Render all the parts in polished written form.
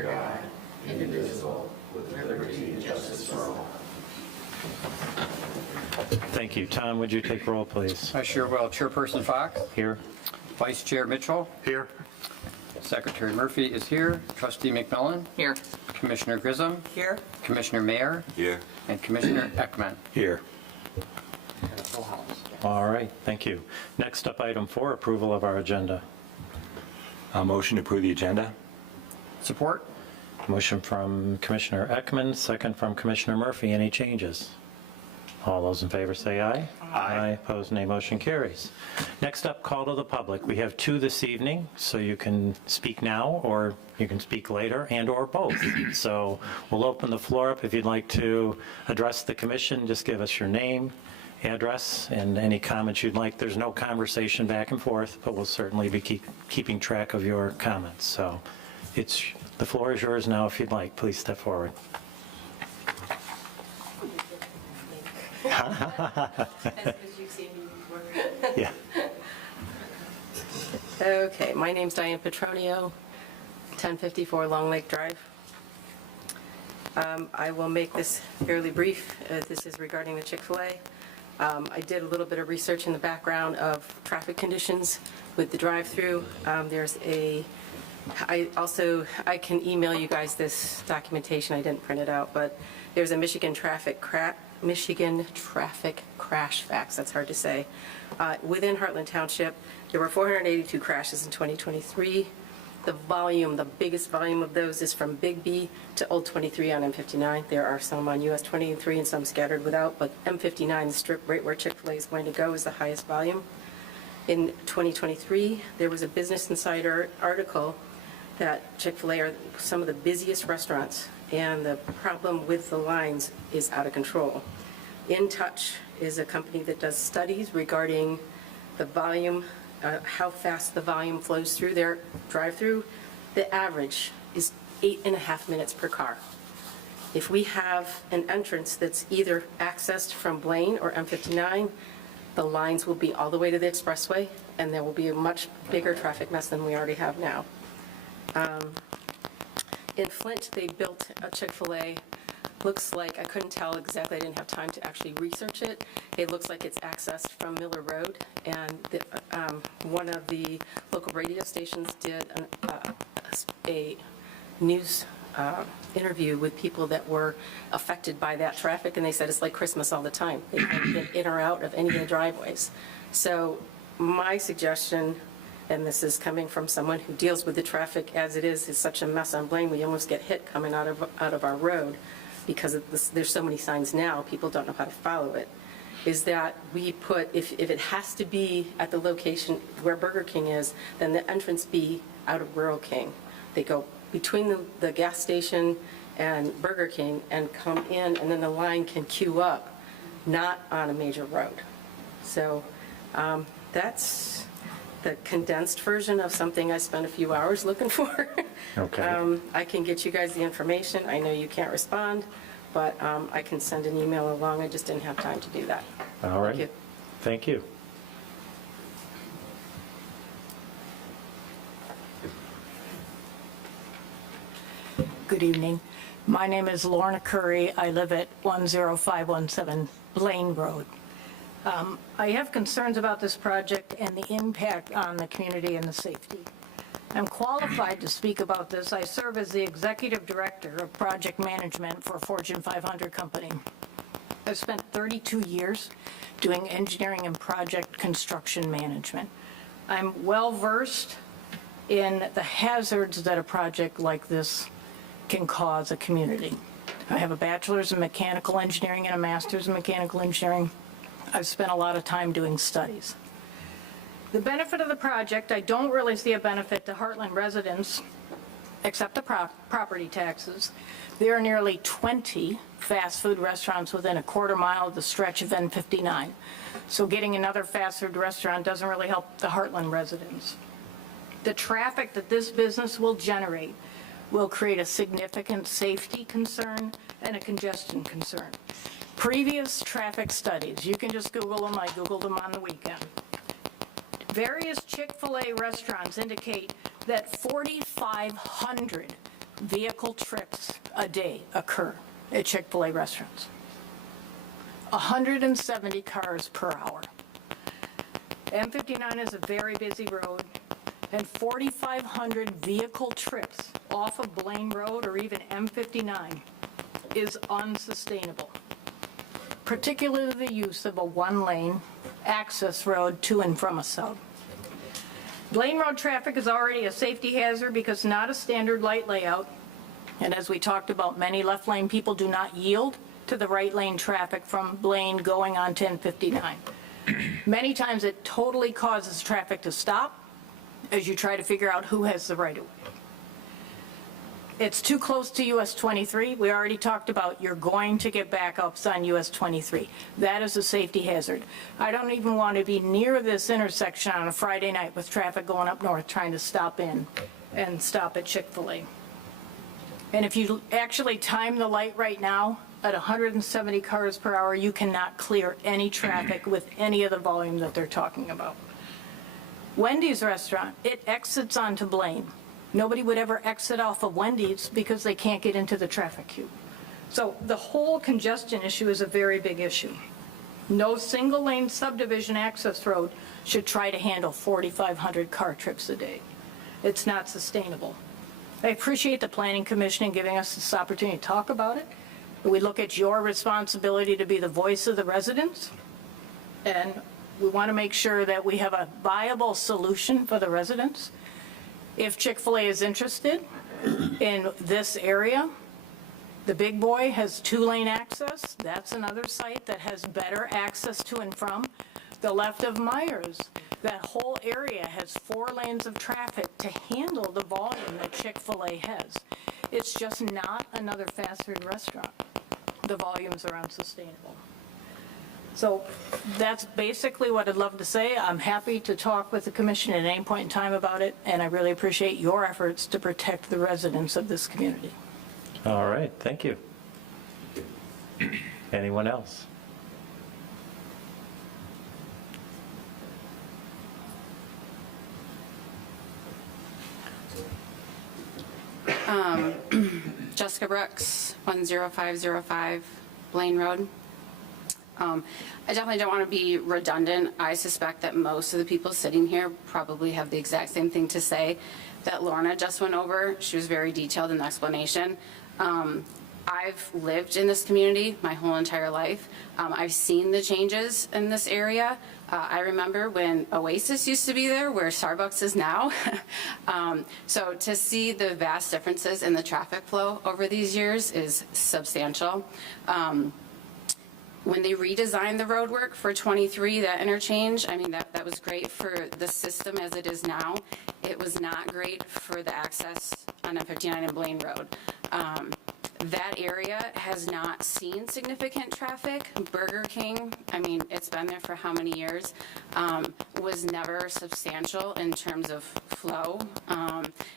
under God, indivisible, with liberty and justice for all. Thank you. Tom, would you take roll, please? I sure will. Chairperson Fox, Here. Vice Chair Mitchell, Here. Secretary Murphy is here, Trustee McMillan, Here. Commissioner Grissom, Here. Commissioner Mayer, Here. and Commissioner Ekman. Here. And a full house. All right, thank you. Next up, item 4, approval of our agenda. Motion to approve the agenda. Support? Motion from Commissioner Ekman, second from Commissioner Murphy. Any changes? All those in favor say aye. Aye. Opposed, nay. Motion carries. Next up, call to the public. We have 2 this evening, so you can speak now, or you can speak later, and/or both. So we'll open the floor up. If you'd like to address the commission, just give us your name, address, and any comments you'd like. There's no conversation back and forth, but we'll certainly be keeping track of your comments. So the floor is yours now if you'd like. Please step forward. Yeah. Okay, my name's Diane Petronio, 1054 Long Lake Drive. I will make this fairly brief. This is regarding the Chick-fil-A. I did a little bit of research in the background of traffic conditions with the drive-through. I can email you guys this documentation. I didn't print it out, but there's a Michigan traffic crash facts, that's hard to say. Within Heartland Township, there were 482 crashes in 2023. The biggest volume of those is from Bigby to Old 23 on M59. There are some on US 23 and some scattered without, but M59, the strip right where Chick-fil-A is going to go, is the highest volume. In 2023, there was a Business Insider article that Chick-fil-A are some of the busiest restaurants, and the problem with the lines is out of control. In Touch is a company that does studies regarding the volume, how fast the volume flows through their drive-through. The average is 8.5 minutes per car. If we have an entrance that's either accessed from Blaine or M59, the lines will be all the way to the expressway, and there will be a much bigger traffic mess than we already have now. In Flint, they built a Chick-fil-A. Looks like, I couldn't tell exactly, I didn't have time to actually research it. It looks like it's accessed from Miller Road, and one of the local radio stations did a news interview with people that were affected by that traffic, and they said it's like Christmas all the time. They can't get in or out of any of the driveways. So my suggestion, and this is coming from someone who deals with the traffic as it is such a mess on Blaine, we almost get hit coming out of our road because of this, there's so many signs now, people don't know how to follow it, is that we put, if it has to be at the location where Burger King is, then the entrance be out of Rural King. They go between the gas station and Burger King and come in, and then the line can queue up, not on a major road. So that's the condensed version of something I spent a few hours looking for. Okay. I can get you guys the information. I know you can't respond, but I can send an email along. I just didn't have time to do that. All right. Thank you. Thank you. Good evening. My name is Lorna Curry. I live at 10517 Blaine Road. I have concerns about this project and the impact on the community and the safety. I'm qualified to speak about this. I serve as the Executive Director of Project Management for a Fortune 500 company. I've spent 32 years doing engineering and project construction management. I'm well-versed in the hazards that a project like this can cause a community. I have a bachelor's in mechanical engineering and a master's in mechanical engineering. I've spent a lot of time doing studies. The benefit of the project, I don't really see a benefit to Heartland residents, except the property taxes. There are nearly 20 fast food restaurants within a quarter mile of the stretch of N59. So getting another fast food restaurant doesn't really help the Heartland residents. The traffic that this business will generate will create a significant safety concern and a congestion concern. Previous traffic studies, you can just Google them, I Googled them on the weekend. Various Chick-fil-A restaurants indicate that 4,500 vehicle trips a day occur at Chick-fil-A restaurants. 170 cars per hour. M59 is a very busy road, and 4,500 vehicle trips off of Blaine Road or even M59 is unsustainable, particularly the use of a one-lane access road to and from a sub. Blaine Road traffic is already a safety hazard because not a standard light layout, and as we talked about, many left lane people do not yield to the right lane traffic from Blaine going on 1059. Many times it totally causes traffic to stop as you try to figure out who has the right of way. It's too close to US 23. We already talked about you're going to get backups on US 23. That is a safety hazard. I don't even want to be near this intersection on a Friday night with traffic going up north trying to stop in and stop at Chick-fil-A. And if you actually time the light right now at 170 cars per hour, you cannot clear any traffic with any of the volume that they're talking about. Wendy's restaurant, it exits onto Blaine. Nobody would ever exit off of Wendy's because they can't get into the traffic queue. So the whole congestion issue is a very big issue. No single lane subdivision access road should try to handle 4,500 car trips a day. It's not sustainable. I appreciate the Planning Commission giving us this opportunity to talk about it. We look at your responsibility to be the voice of the residents, and we want to make sure that we have a viable solution for the residents. If Chick-fil-A is interested in this area, the Big Boy has 2-lane access. That's another site that has better access to and from. The left of Myers, that whole area has 4 lanes of traffic to handle the volume that Chick-fil-A has. It's just not another fast food restaurant. The volumes are unsustainable. So that's basically what I'd love to say. I'm happy to talk with the commission at any point in time about it, and I really appreciate your efforts to protect the residents of this community. All right, thank you. Anyone else? Jessica Brooks, 10505 Blaine Road. I definitely don't want to be redundant. I suspect that most of the people sitting here probably have the exact same thing to say that Lorna just went over. She was very detailed in the explanation. I've lived in this community my whole entire life. I've seen the changes in this area. I remember when Oasis used to be there, where Starbucks is now. So to see the vast differences in the traffic flow over these years is substantial. When they redesigned the roadwork for 23, that interchange, I mean, that was great for the system as it is now. It was not great for the access on M59 and Blaine Road. That area has not seen significant traffic. Burger King, I mean, it's been there for how many years, was never substantial in terms of flow.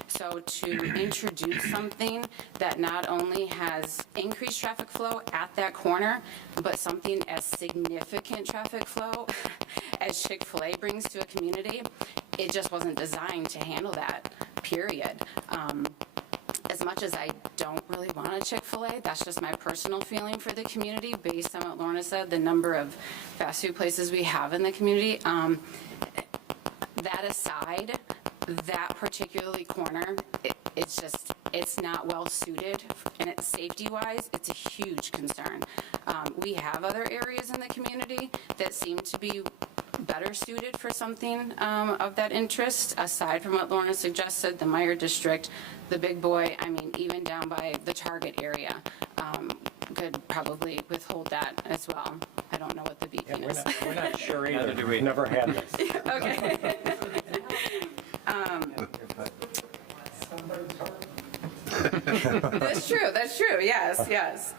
So to introduce something that not only has increased traffic flow at that corner, but something as significant traffic flow as Chick-fil-A brings to a community, it just wasn't designed to handle that, period. As much as I don't really want a Chick-fil-A, that's just my personal feeling for the community based on what Lorna said, the number of fast food places we have in the community. That aside, that particularly corner, it's not well suited, and it's safety-wise, it's a huge concern. We have other areas in the community that seem to be better suited for something of that interest, aside from what Lorna suggested, the Meyer District, the Big Boy, I mean, even down by the Target area, could probably withhold that as well. I don't know what the beacon is. We're not sure either. Neither do we. We've never had this. Okay. That's true, yes.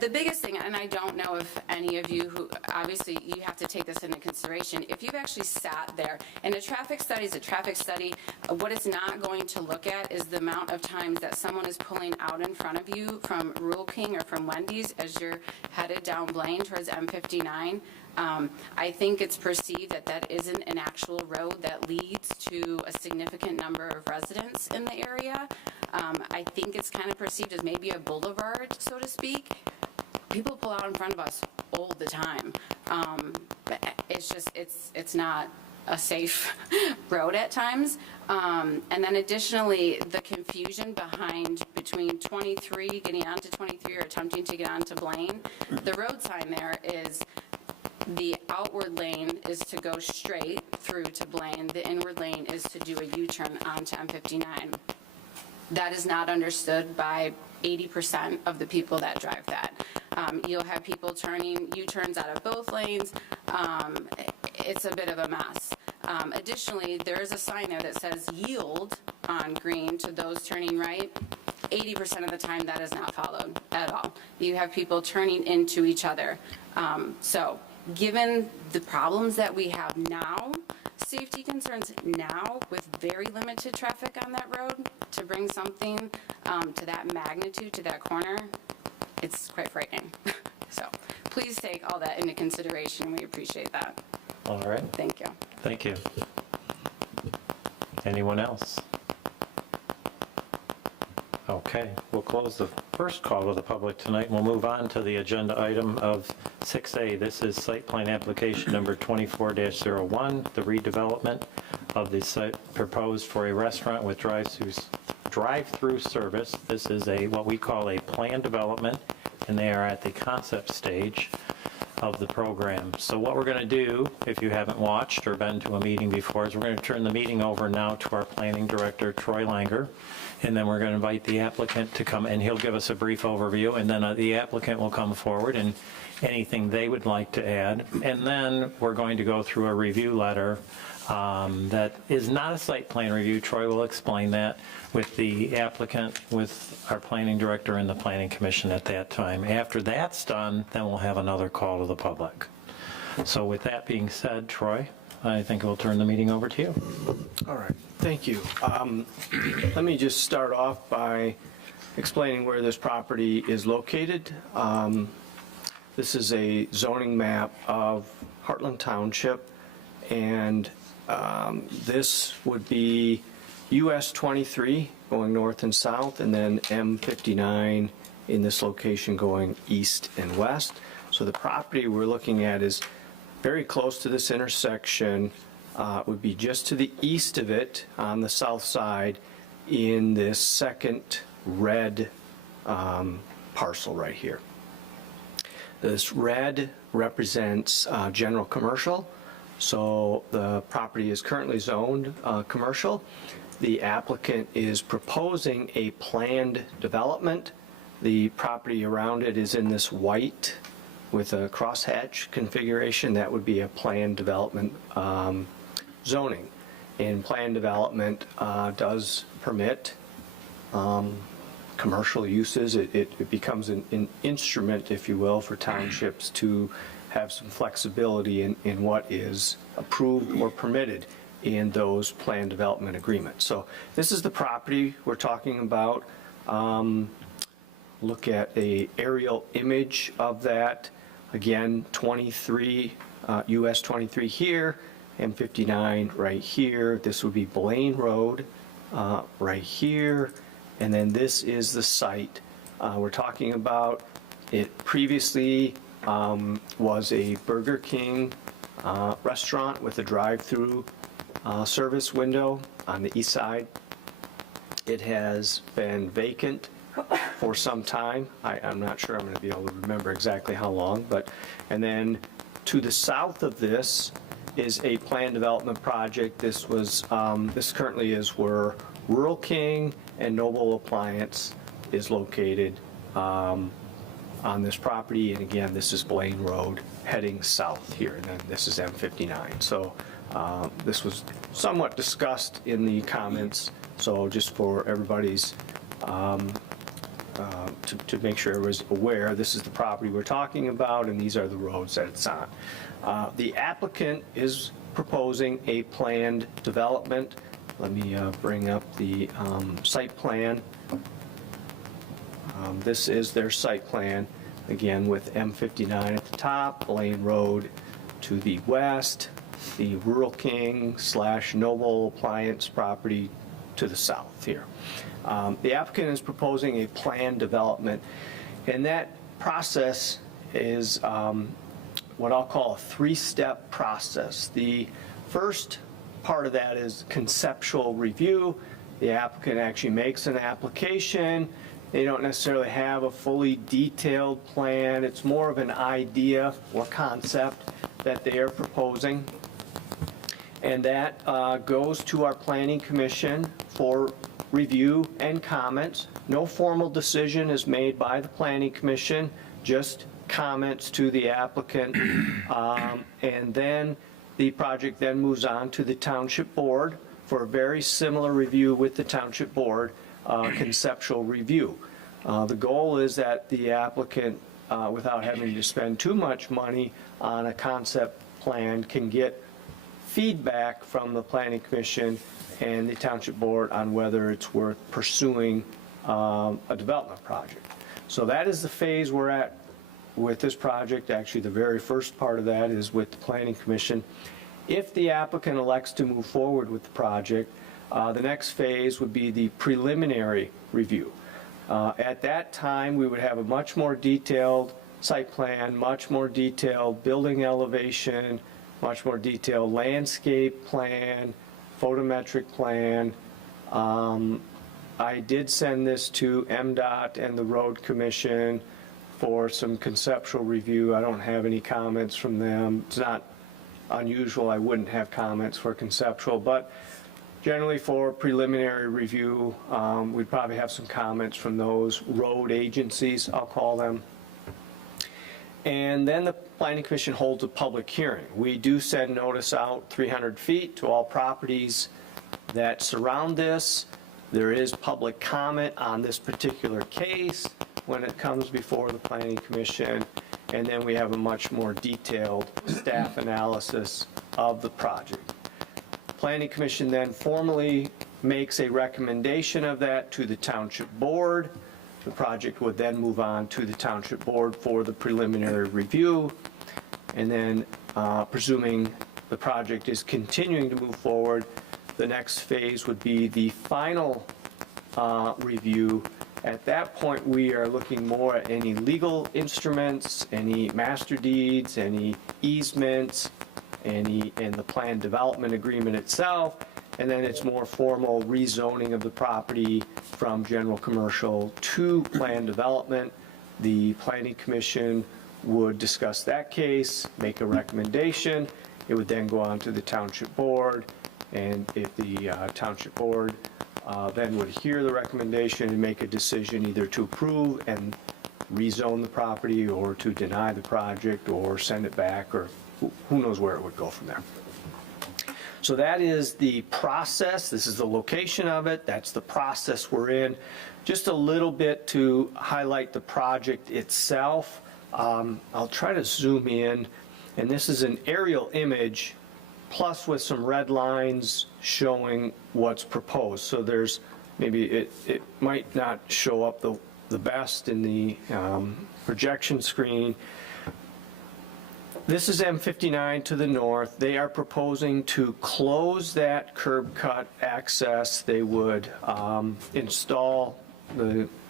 The biggest thing, and I don't know if any of you who, obviously you have to take this into consideration, if you've actually sat there, and a traffic study is a traffic study, what it's not going to look at is the amount of times that someone is pulling out in front of you from Rural King or from Wendy's as you're headed down Blaine towards M59. I think it's perceived that that isn't an actual road that leads to a significant number of residents in the area. I think it's kind of perceived as maybe a boulevard, so to speak. People pull out in front of us all the time. It's just, it's not a safe road at times. And then additionally, the confusion between 23, getting onto 23 or attempting to get onto Blaine, the road sign there is the outward lane is to go straight through to Blaine. The inward lane is to do a U-turn onto M59. That is not understood by 80% of the people that drive that. You'll have people turning U-turns out of both lanes. It's a bit of a mess. Additionally, there is a sign there that says yield on green to those turning right. 80% of the time that is not followed at all. You have people turning into each other. So given the problems that we have now, safety concerns now with very limited traffic on that road, to bring something to that magnitude, to that corner, it's quite frightening. So please take all that into consideration. We appreciate that. All right, Thank you. thank you. Anyone else? Okay, we'll close the first call to the public tonight, and we'll move on to the agenda item of 6A. This is site plan application number 24-01, the redevelopment of the site proposed for a restaurant with drive-through service. This is what we call a planned development, and they are at the concept stage of the program. So what we're going to do, if you haven't watched or been to a meeting before, is we're going to turn the meeting over now to our planning director, Troy Langer, and then we're going to invite the applicant to come, and he'll give us a brief overview, and then the applicant will come forward and anything they would like to add. And then we're going to go through a review letter that is not a site plan review. Troy will explain that with the applicant, with our planning director and the planning commission at that time. After that's done, then we'll have another call to the public. So with that being said, Troy, I think we'll turn the meeting over to you. All right, thank you. Let me just start off by explaining where this property is located. This is a zoning map of Heartland Township, and this would be US 23 going north and south, and then M59 in this location going east and west. So the property we're looking at is very close to this intersection. It would be just to the east of it on the south side in this second red parcel right here. This red represents general commercial. So the property is currently zoned commercial. The applicant is proposing a planned development. The property around it is in this white with a crosshatch configuration. That would be a planned development zoning. And planned development does permit commercial uses. It becomes an instrument, if you will, for townships to have some flexibility in what is approved or permitted in those planned development agreements. So this is the property we're talking about. Look at a aerial image of that. Again, 23, US 23 here, M59 right here. This would be Blaine Road right here. And then this is the site we're talking about. It previously was a Burger King restaurant with a drive-through service window on the east side. It has been vacant for some time. I'm not sure I'm going to be able to remember exactly how long, but, and then to the south of this is a planned development project. This was, this currently is where Rural King and Noble Appliance is located on this property. And again, this is Blaine Road heading south here, and then this is M59. So this was somewhat discussed in the comments. So just for everybody's, to make sure everyone's aware, this is the property we're talking about, and these are the roads that it's on. The applicant is proposing a planned development. Let me bring up the site plan. This is their site plan, again with M59 at the top, Blaine Road to the west, the Rural King / Noble Appliance property to the south here. The applicant is proposing a planned development, and that process is what I'll call a three-step process. The first part of that is conceptual review. The applicant actually makes an application. They don't necessarily have a fully detailed plan. It's more of an idea or concept that they are proposing. And that goes to our planning commission for review and comments. No formal decision is made by the planning commission, just comments to the applicant. And then the project then moves on to the township board for a very similar review with the township board, conceptual review. The goal is that the applicant, without having to spend too much money on a concept plan, can get feedback from the planning commission and the township board on whether it's worth pursuing a development project. So that is the phase we're at with this project. Actually, the very first part of that is with the planning commission. If the applicant elects to move forward with the project, the next phase would be the preliminary review. At that time, we would have a much more detailed site plan, much more detailed building elevation, much more detailed landscape plan, photometric plan. I did send this to MDOT and the Road Commission for some conceptual review. I don't have any comments from them. It's not unusual, I wouldn't have comments for conceptual, but generally for preliminary review, we'd probably have some comments from those road agencies, I'll call them. And then the Planning Commission holds a public hearing. We do send notice out 300 feet to all properties that surround this. There is public comment on this particular case when it comes before the Planning Commission, and then we have a much more detailed staff analysis of the project. Planning Commission then formally makes a recommendation of that to the Township Board. The project would then move on to the Township Board for the preliminary review, and then presuming the project is continuing to move forward, the next phase would be the final review. At that point, we are looking more at any legal instruments, any master deeds, any easements, and the planned development agreement itself, and then it's more formal rezoning of the property from general commercial to planned development. The Planning Commission would discuss that case, make a recommendation. It would then go on to the Township Board, and if the Township Board then would hear the recommendation and make a decision either to approve and rezone the property or to deny the project or send it back, or who knows where it would go from there. So that is the process. This is the location of it. That's the process we're in. Just a little bit to highlight the project itself. I'll try to zoom in, and this is an aerial image plus with some red lines showing what's proposed. So there's maybe it might not show up the best in the projection screen. This is M59 to the north. They are proposing to close that curb cut access. They would install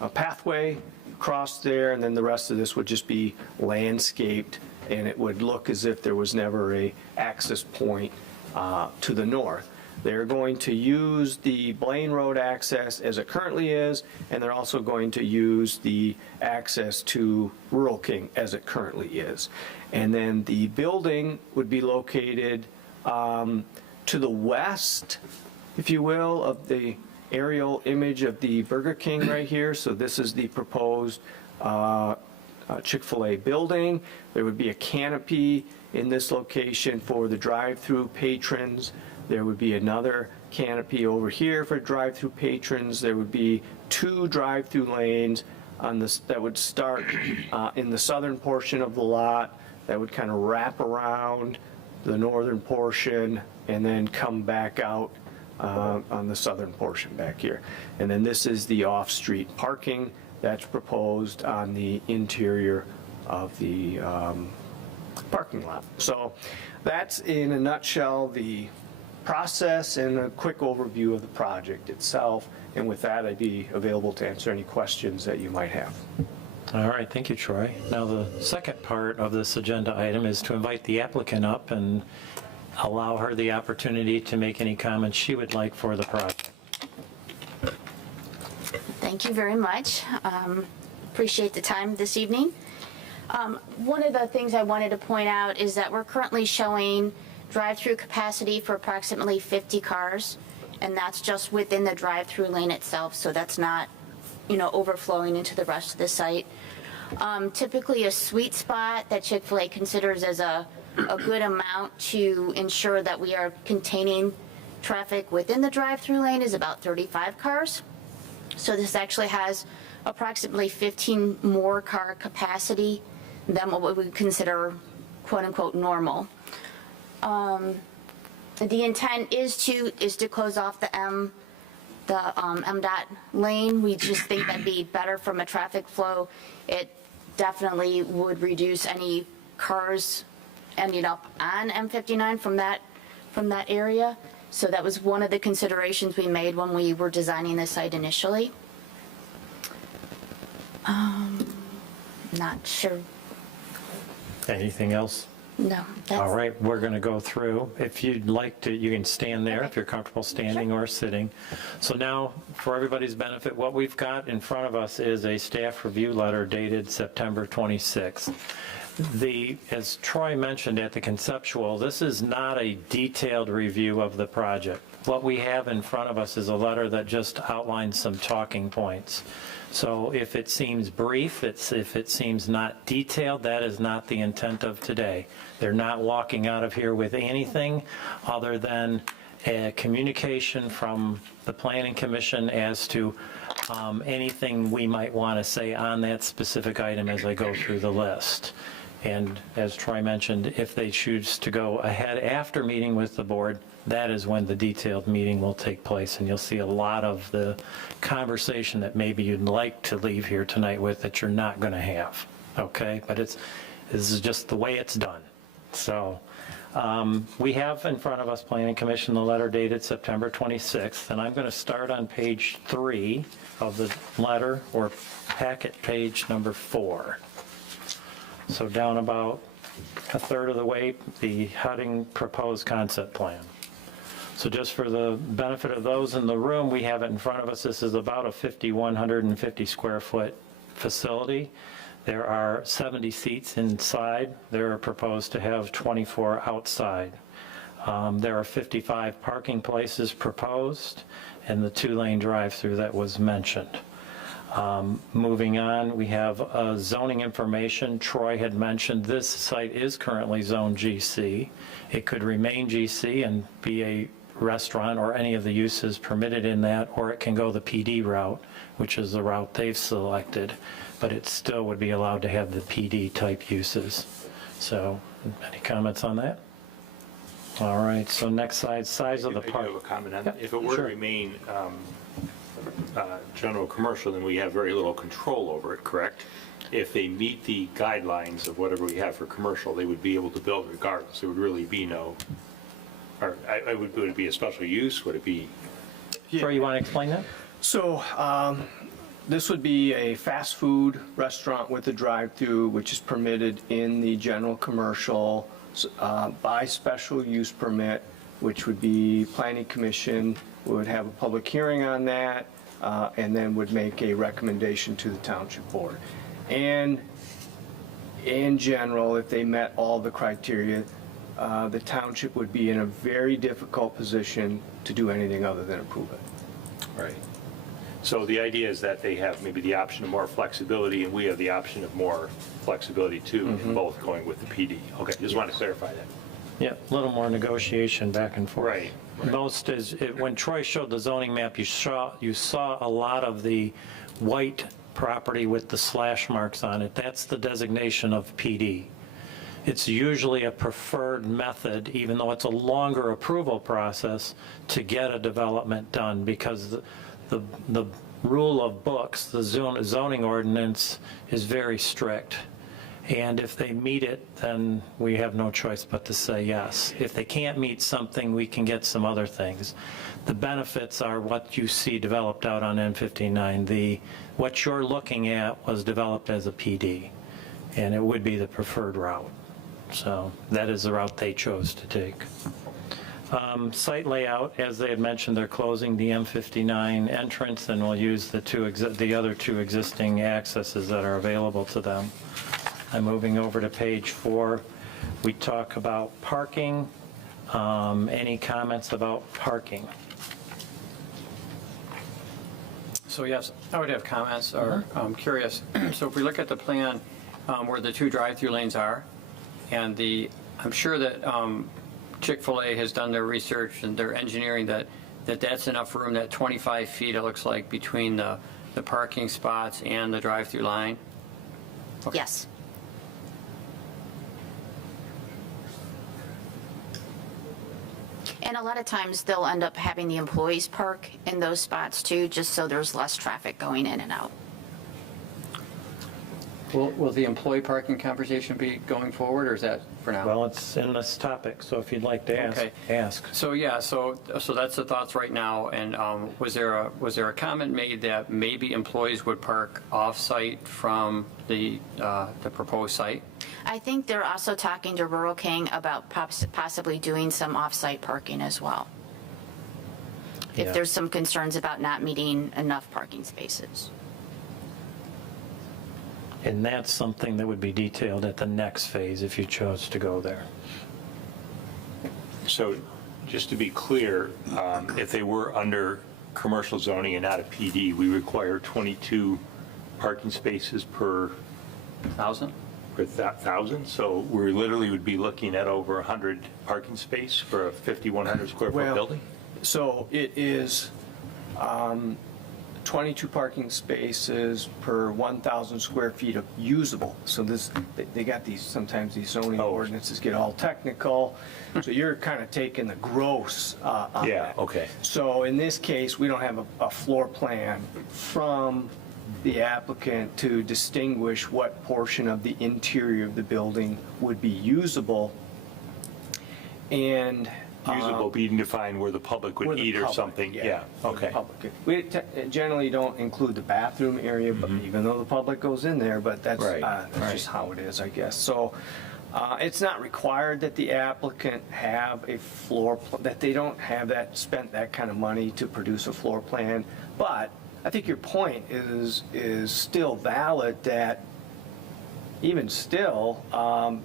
a pathway across there, and then the rest of this would just be landscaped, and it would look as if there was never a access point to the north. They're going to use the Blaine Road access as it currently is, and they're also going to use the access to Rural King as it currently is. And then the building would be located to the west, if you will, of the aerial image of the Burger King right here. So this is the proposed Chick-fil-A building. There would be a canopy in this location for the drive-through patrons. There would be another canopy over here for drive-through patrons. There would be 2 drive-through lanes on this that would start in the southern portion of the lot, that would kind of wrap around the northern portion and then come back out on the southern portion back here. And then this is the off-street parking that's proposed on the interior of the parking lot. So that's in a nutshell the process and a quick overview of the project itself. And with that, I'd be available to answer any questions that you might have. All right, thank you, Troy. Now, the second part of this agenda item is to invite the applicant up and allow her the opportunity to make any comments she would like for the project. Thank you very much. Appreciate the time this evening. One of the things I wanted to point out is that we're currently showing drive-through capacity for approximately 50 cars, and that's just within the drive-through lane itself, so that's not, overflowing into the rest of the site. Typically, a sweet spot that Chick-fil-A considers as a good amount to ensure that we are containing traffic within the drive-through lane is about 35 cars. So this actually has approximately 15 more car capacity than what we would consider quote-unquote normal. The intent is to close off the MDOT lane. We just think that'd be better from a traffic flow. It definitely would reduce any cars ending up on M59 from that area. So that was one of the considerations we made when we were designing the site initially. Not sure. Anything else? No. All right, we're going to go through. If you'd like to, you can stand there if you're comfortable standing or sitting. So now, for everybody's benefit, what we've got in front of us is a staff review letter dated September 26th. As Troy mentioned at the conceptual, this is not a detailed review of the project. What we have in front of us is a letter that just outlines some talking points. So if it seems brief, if it seems not detailed, that is not the intent of today. They're not walking out of here with anything other than a communication from the Planning Commission as to anything we might want to say on that specific item as I go through the list. And as Troy mentioned, if they choose to go ahead after meeting with the board, that is when the detailed meeting will take place, and you'll see a lot of the conversation that maybe you'd like to leave here tonight with that you're not going to have, okay? But this is just the way it's done. So we have in front of us, Planning Commission, the letter dated September 26th, and I'm going to start on page 3 of the letter, or packet page number 4. So down about a third of the way, the Hutting proposed concept plan. So just for the benefit of those in the room, we have it in front of us. This is about a 5,150 square foot facility. There are 70 seats inside. They're proposed to have 24 outside. There are 55 parking places proposed, and the 2-lane drive-through that was mentioned. Moving on, we have zoning information. Troy had mentioned this site is currently zoned GC. It could remain GC and be a restaurant or any of the uses permitted in that, or it can go the PD route, which is the route they've selected, but it still would be allowed to have the PD type uses. So any comments on that? All right, so next slide, size of the I do park. have a comment on Yeah, that. If it were to sure. remain general commercial, then we have very little control over it, correct? If they meet the guidelines of whatever we have for commercial, they would be able to build regardless. There would really be no, or would it be a special use? Would it be? Troy, you want to explain that? So this would be a fast food restaurant with a drive-through, which is permitted in the general commercial by special use permit, which would be Planning Commission would have a public hearing on that, and then would make a recommendation to the Township Board. And in general, if they met all the criteria, the township would be in a very difficult position to do anything other than approve it. Right. So the idea is that they have maybe the option of more flexibility, and we have the option of more flexibility too, in both going with the PD. Okay, just want to clarify that. Yeah, a little more negotiation back and forth. Right. Most is, when Troy showed the zoning map, you saw a lot of the white property with the slash marks on it. That's the designation of PD. It's usually a preferred method, even though it's a longer approval process, to get a development done, because the rule of books, the zoning ordinance is very strict. And if they meet it, then we have no choice but to say yes. If they can't meet something, we can get some other things. The benefits are what you see developed out on N59. What you're looking at was developed as a PD, and it would be the preferred route. So that is the route they chose to take. Site layout, as they had mentioned, they're closing the M59 entrance, and will use the other two existing accesses that are available to them. I'm moving over to page 4. We talk about parking. Any comments about parking? So yes, I would have comments, or I'm curious. So if we look at the plan where the 2 drive-through lanes are, and I'm sure that Chick-fil-A has done their research and their engineering that's enough room, that 25 feet, it looks like, between the parking spots and the drive-through line. Yes. And a lot of times they'll end up having the employees park in those spots too, just so there's less traffic going in and out. Will the employee parking conversation be going forward, or is that for now? Well, it's in this topic, so if you'd like to Okay. ask. So yeah, so that's the thoughts right now. And was there a comment made that maybe employees would park off-site from the proposed site? I think they're also talking to Rural King about possibly doing some off-site parking as well. Yeah. If there's some concerns about not meeting enough parking spaces. And that's something that would be detailed at the next phase if you chose to go there. So just to be clear, if they were under commercial zoning and not a PD, we require 22 parking spaces per 1,000? 1,000. So we literally would be looking at over 100 parking space for a 5,100 square foot Well, building? So it is 22 parking spaces per 1,000 square feet of usable. So they got sometimes these zoning Oh. ordinances get all technical. So you're kind of taking the gross on Yeah, that. okay. So in this case, we don't have a floor plan from the applicant to distinguish what portion of the interior of the building would be usable. And Usable being defined where the public where would the eat or public, something? where Yeah, the okay. public- We generally don't include the bathroom area, but even though the public goes in there, but that's Right, that's just how it is, I guess. So it's not required that the applicant have a that they don't have spent that kind of money to produce a floor plan. But I think your point is still valid, that even still,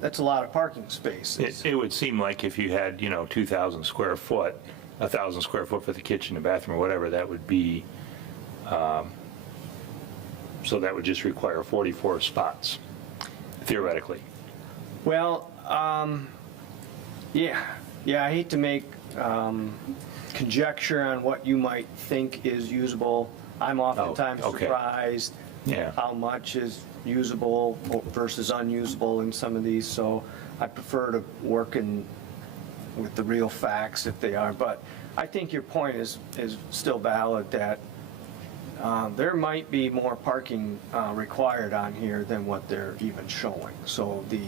that's a lot of parking spaces. It would seem like if you had, 2,000 square foot, 1,000 square foot for the kitchen and bathroom or whatever, that would be, so that would just require 44 spots, theoretically. Well, yeah, I hate to make conjecture on what you might think is usable. I'm oftentimes okay. surprised Yeah. how much is usable versus unusable in some of these, so I prefer to work with the real facts if they are. But I think your point is still valid, that there might be more parking required on here than what they're even showing. So the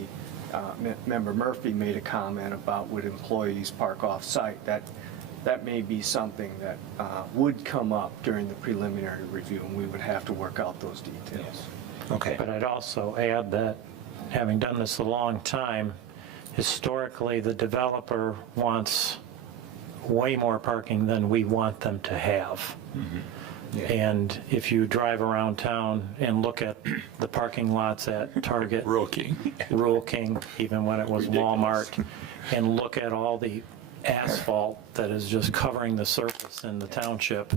member Murphy made a comment about would employees park off-site. That may be something that would come up during the preliminary review, and we would have to work out those details. Okay. But I'd also add that, having done this a long time, historically, the developer wants way more parking than we want them to have. And if you drive around town and look at the parking lots at Target, Rural King. Rural King, even when it was Ridiculous. Walmart, and look at all the asphalt that is just covering the surface in the township,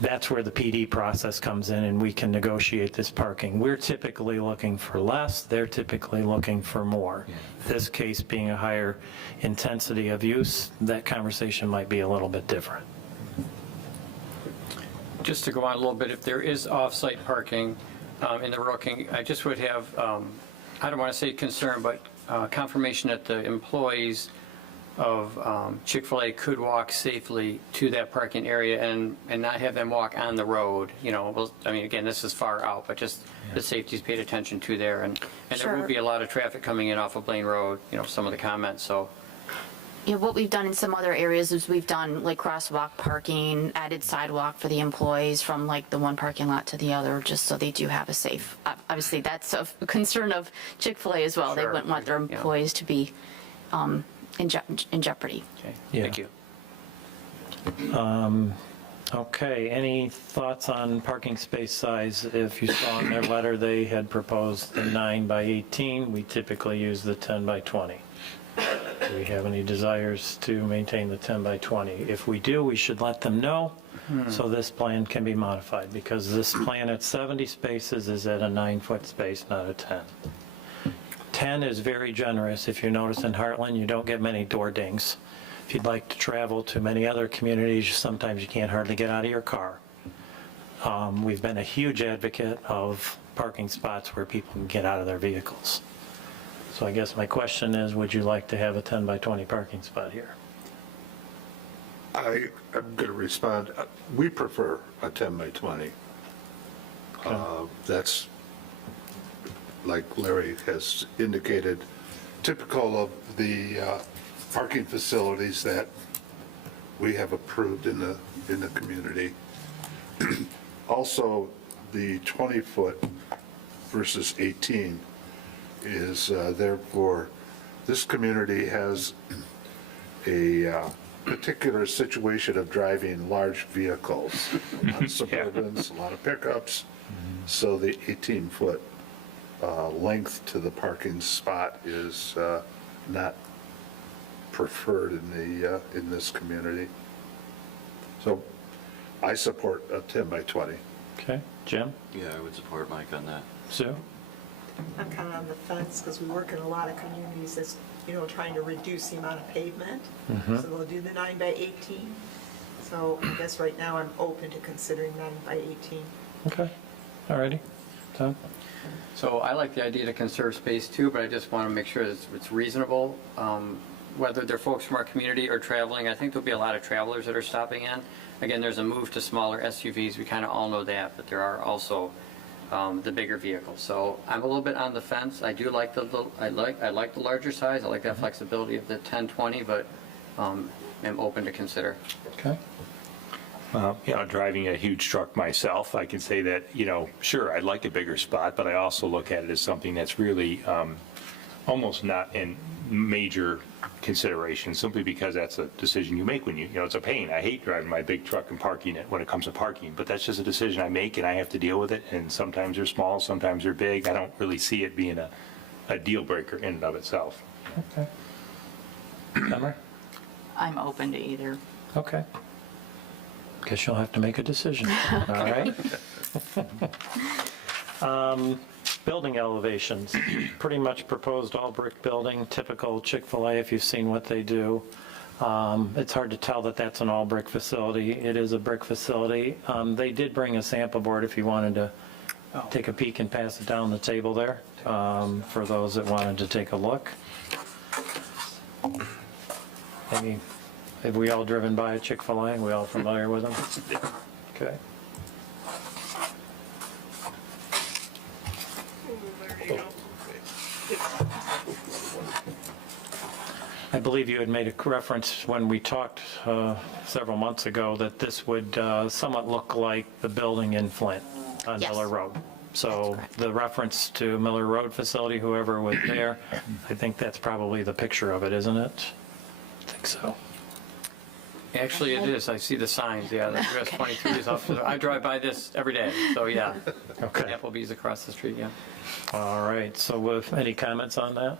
that's where the PD process comes in, and we can negotiate this parking. We're typically looking for less, they're typically looking for more. This case being a higher intensity of use, that conversation might be a little bit different. Just to go on a little bit, if there is off-site parking in the Rural King, I just would have, I don't want to say concern, but confirmation that the employees of Chick-fil-A could walk safely to that parking area and not have them walk on the road, you know, well, I mean, again, this is far out, but just the safety's paid attention to there. And there will Sure. be a lot of traffic coming in off of Blaine Road, you know, some of the comments, so. You know, what we've done in some other areas is we've done like crosswalk parking, added sidewalk for the employees from like the one parking lot to the other, just so they do have a safe, obviously that's a concern of Chick-fil-A as well. They Sure. wouldn't want their Yeah. employees to be in jeopardy. Okay, Yeah. thank you. Okay, any thoughts on parking space size? If you saw in their letter, they had proposed the 9 by 18. We typically use the 10 by 20. Do we have any desires to maintain the 10 by 20? If we do, we should let them know, so this plan can be modified, because this plan at 70 spaces is at a 9-foot space, not a 10. 10 is very generous. If you notice in Heartland, you don't get many door dings. If you'd like to travel to many other communities, sometimes you can't hardly get out of your car. We've been a huge advocate of parking spots where people can get out of their vehicles. So I guess my question is, would you like to have a 10 by 20 parking spot here? I am going to respond. We prefer a 10 by 20. That's, like Larry has indicated, typical of the parking facilities that we have approved in the community. Also, the 20-foot versus 18 is therefore, this community has a particular situation of driving large vehicles, a lot of Suburbans, a lot of pickups, so the 18-foot length to the parking spot is not preferred in this community. So I support a 10 by 20. Okay, Jim? Yeah, I would support Mike on that. Sue? I'm kind of on the fence because we work in a lot of communities that's, you know, trying to reduce the amount of pavement. So they'll do the 9 by 18. So I guess right now I'm open to considering 9 by 18. Okay, all righty. Tom? So I like the idea to conserve space too, but I just want to make sure it's reasonable. Whether they're folks from our community or traveling, I think there'll be a lot of travelers that are stopping in. Again, there's a move to smaller SUVs, we kind of all know that, but there are also the bigger vehicles. So I'm a little bit on the fence. I do like I like the larger size. I like that flexibility of the 10-20, but am open to consider. Okay. You know, driving a huge truck myself, I can say that, you know, sure, I'd like a bigger spot, but I also look at it as something that's really almost not in major consideration, simply because that's a decision you make when you know, it's a pain. I hate driving my big truck and parking it when it comes to parking, but that's just a decision I make and I have to deal with it. And sometimes they're small, sometimes they're big. I don't really see it being a deal breaker in and of itself. Okay. Summer? I'm open to either. Okay. Guess you'll have to make a decision. All right. Building elevations, pretty much proposed all brick building, typical Chick-fil-A if you've seen what they do. It's hard to tell that that's an all brick facility. It is a brick facility. They did bring a sample board if you wanted to take a peek and pass it down the table there for those that wanted to take a look. Maybe, have we all driven by a Chick-fil-A? Are we all familiar with them? Okay. I believe you had made a reference when we talked several months ago that this would somewhat look like the building in Flint on Yes. Miller Road. So That's correct. the reference to Miller Road facility, whoever was there, I think that's probably the picture of it, isn't it? I think so. Actually, it is. I see the signs, yeah. The US 23 is off. I drive by this every day, so yeah. Okay. Applebee's across the street, yeah. All right, so with any comments on that?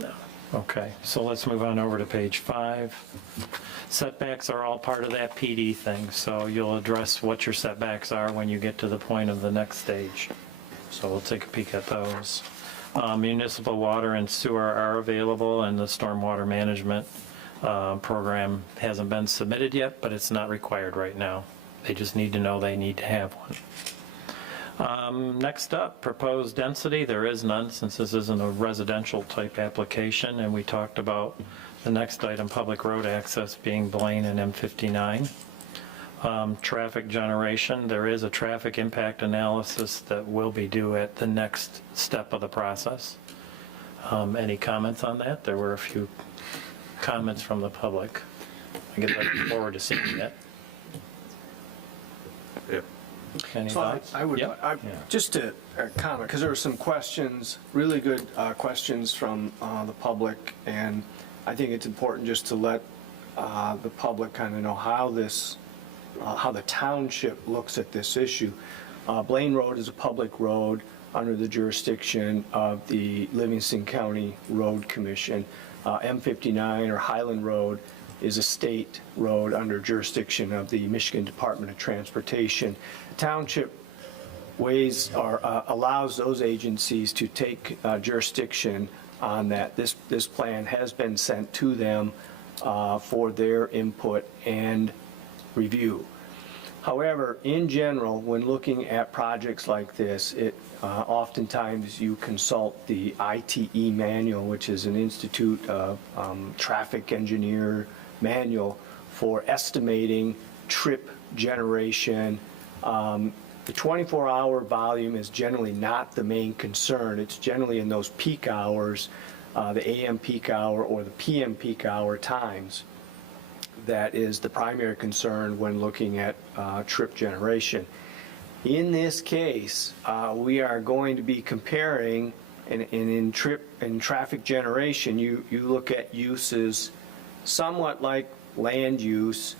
No. Okay, so let's move on over to page 5. Setbacks are all part of that PD thing, so you'll address what your setbacks are when you get to the point of the next stage. So we'll take a peek at those. Municipal water and sewer are available, and the stormwater management program hasn't been submitted yet, but it's not required right now. They just need to know they need to have one. Next up, proposed density. There is none since this isn't a residential type application, and we talked about The next item, public road access being Blaine and M59. Traffic generation, there is a traffic impact analysis that will be due at the next step of the process. Any comments on that? There were a few comments from the public. I guess I look forward to seeing it. Yep. Any So thoughts? I would, Yep. just to comment, because there were some questions, really good questions from the public, and I think it's important just to let the public kind of know how this, how the township looks at this issue. Blaine Road is a public road under the jurisdiction of the Livingston County Road Commission. M59 or Highland Road is a state road under jurisdiction of the Michigan Department of Transportation. The township ways or allows those agencies to take jurisdiction on that. This plan has been sent to them for their input and review. However, in general, when looking at projects like this, oftentimes you consult the ITE manual, which is an Institute of Traffic Engineer manual for estimating trip generation. The 24-hour volume is generally not the main concern. It's generally in those peak hours, the AM peak hour or the PM peak hour times. That is the primary concern when looking at trip generation. In this case, we are going to be comparing, and in traffic generation, you look at uses somewhat like land use.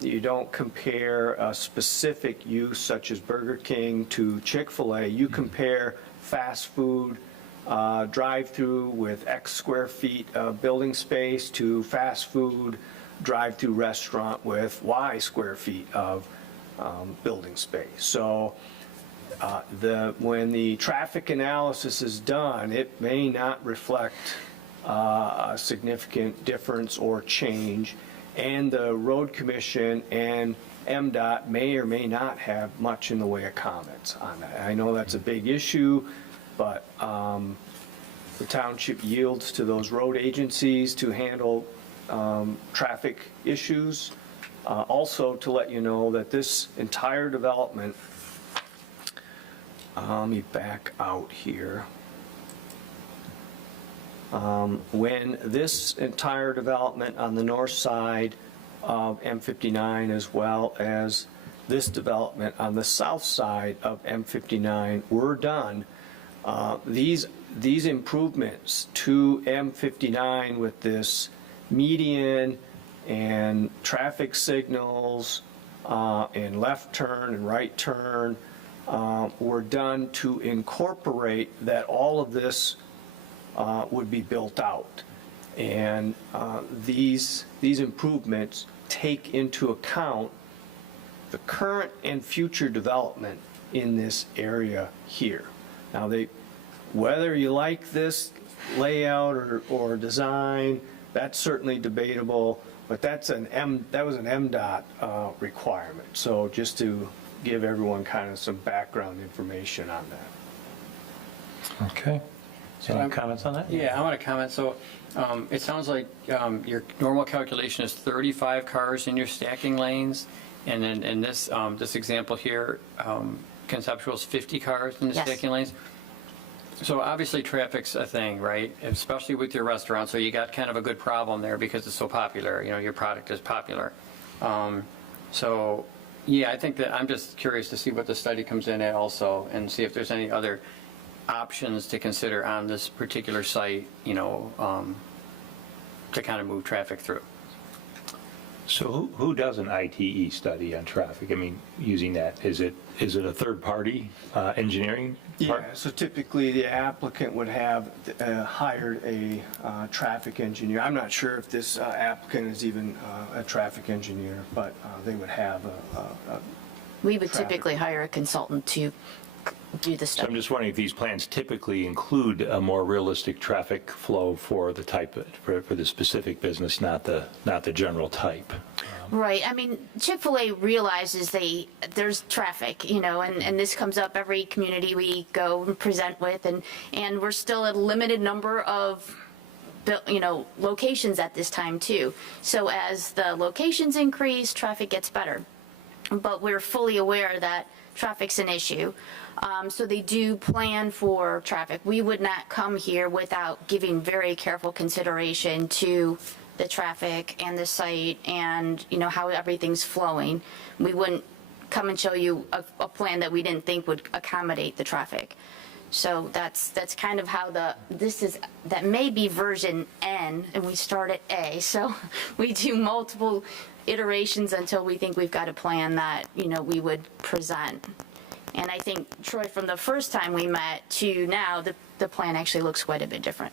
You don't compare a specific use such as Burger King to Chick-fil-A. You compare fast food drive-through with X square feet of building space to fast food drive-through restaurant with Y square feet of building space. So when the traffic analysis is done, it may not reflect a significant difference or change, and the Road Commission and MDOT may or may not have much in the way of comments on that. I know that's a big issue, but the township yields to those road agencies to handle traffic issues. Also to let you know that this entire development, let me back out here. When this entire development on the north side of M59 as well as this development on the south side of M59 were done, these improvements to M59 with this median and traffic signals and left turn and right turn were done to incorporate that all of this would be built out. And these improvements take into account the current and future development in this area here. Now, whether you like this layout or design, that's certainly debatable, but that was an MDOT requirement. So just to give everyone kind of some background information on that. Okay. Any comments on that? Yeah, I want to comment. So it sounds like your normal calculation is 35 cars in your stacking lanes, and then in this example here, conceptual is 50 cars in the Yes. stacking lanes. So obviously traffic's a thing, right? Especially with your restaurant. So you got kind of a good problem there because it's so popular. You know, your product is popular. So yeah, I think that I'm just curious to see what the study comes in at also, and see if there's any other options to consider on this particular site, you know, to kind of move traffic through. So who does an ITE study on traffic? I mean, using that, is it a third-party engineering? Yeah, so typically the applicant would have hired a traffic engineer. I'm not sure if this applicant is even a traffic engineer, but they would have a We would Traffic. typically hire a consultant to do the So I'm study. just wondering if these plans typically include a more realistic traffic flow for the type, for the specific business, not the general type. Right, I mean, Chick-fil-A realizes there's traffic, you know, and this comes up every community we go and present with, and we're still at a limited number of locations at this time too. So as the locations increase, traffic gets better. But we're fully aware that traffic's an issue. So they do plan for traffic. We would not come here without giving very careful consideration to the traffic and the site and, how everything's flowing. We wouldn't come and show you a plan that we didn't think would accommodate the traffic. So that's kind of how that may be version N, and we start at A. So we do multiple iterations until we think we've got a plan that, we would present. And I think, Troy, from the first time we met to now, the plan actually looks quite a bit different.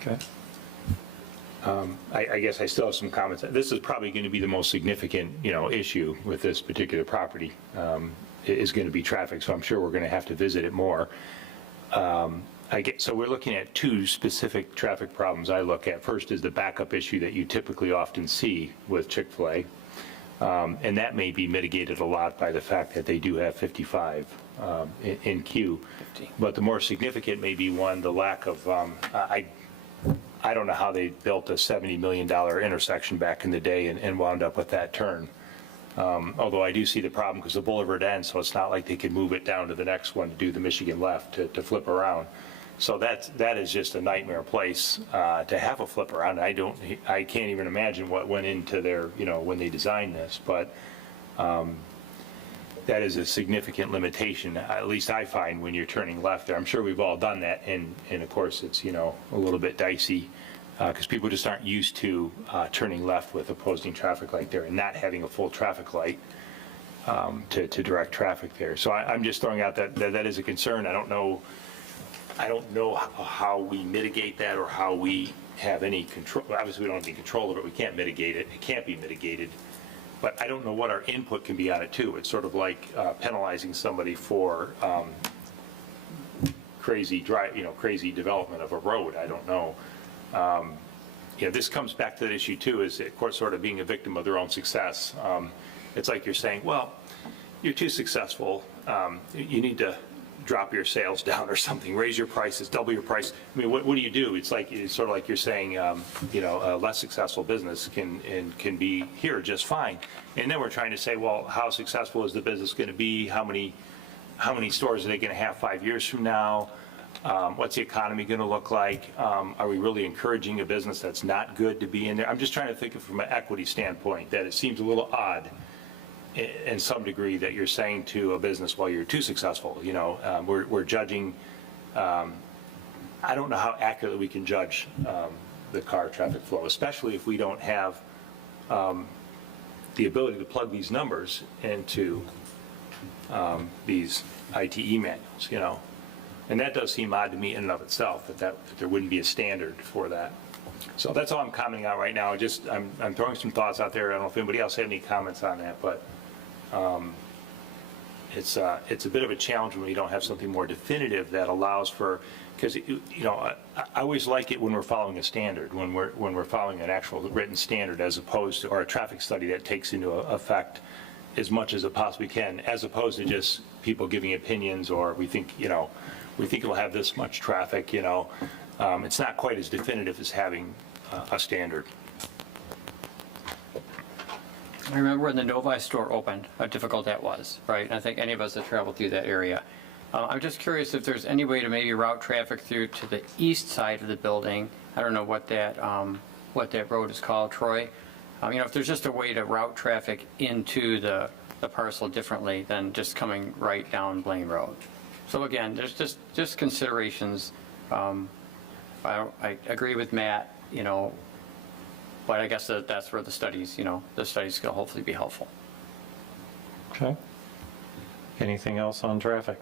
Okay. I guess I still have some comments. This is probably going to be the most significant, issue with this particular property, is going to be traffic, so I'm sure we're going to have to visit it more. So we're looking at two specific traffic problems I look at. First is the backup issue that you typically often see with Chick-fil-A, and that may be mitigated a lot by the fact that they do have 55 in queue. But the more significant may be the lack of, I don't know how they built a $70 million intersection back in the day and wound up with that turn. Although I do see the problem because the boulevard ends, so it's not like they could move it down to the next one to do the Michigan left to flip around. So that is just a nightmare place to have a flip around. I can't even imagine what went into their, when they designed this, but that is a significant limitation, at least I find, when you're turning left there. I'm sure we've all done that, and of course it's, a little bit dicey because people just aren't used to turning left with opposing traffic light there and not having a full traffic light to direct traffic there. So I'm just throwing out that is a concern. I don't know how we mitigate that or how we have any control. Obviously, we don't have any control of it. We can't mitigate it. It can't be mitigated. But I don't know what our input can be on it, too. It's sort of like penalizing somebody for crazy crazy development of a road. I don't know. This comes back to that issue, too, is, of course, sort of being a victim of their own success. It's like you're saying, well, you're too successful. You need to drop your sales down or something, raise your prices, double your price. I mean, what do you do? It's sort of like you're saying, a less successful business can be here just fine. And then we're trying to say, well, how successful is the business going to be? How many stores are they going to have 5 years from now? What's the economy going to look like? Are we really encouraging a business that's not good to be in there? I'm just trying to think of from an equity standpoint that it seems a little odd in some degree that you're saying to a business, well, you're too successful. We're judging. I don't know how accurately we can judge the car traffic flow, especially if we don't have the ability to plug these numbers into these ITE manuals, And that does seem odd to me in and of itself, that there wouldn't be a standard for that. So that's all I'm commenting on right now. I'm throwing some thoughts out there. I don't know if anybody else had any comments on that, but it's a bit of a challenge when you don't have something more definitive that allows for, because I always like it when we're following a standard, when we're following an actual written standard, as opposed to, or a traffic study that takes into effect as much as it possibly can, as opposed to just people giving opinions, or we think it'll have this much traffic. It's not quite as definitive as having a standard. I remember when the Novi store opened, how difficult that was, right? And I think any of us that traveled through that area. I'm just curious if there's any way to maybe route traffic through to the east side of the building. I don't know what that road is called, Troy. If there's just a way to route traffic into the parcel differently than just coming right down Blaine Road. So again, there's just considerations. I agree with Matt, but I guess that's where the studies can hopefully be helpful. Okay. Anything else on traffic?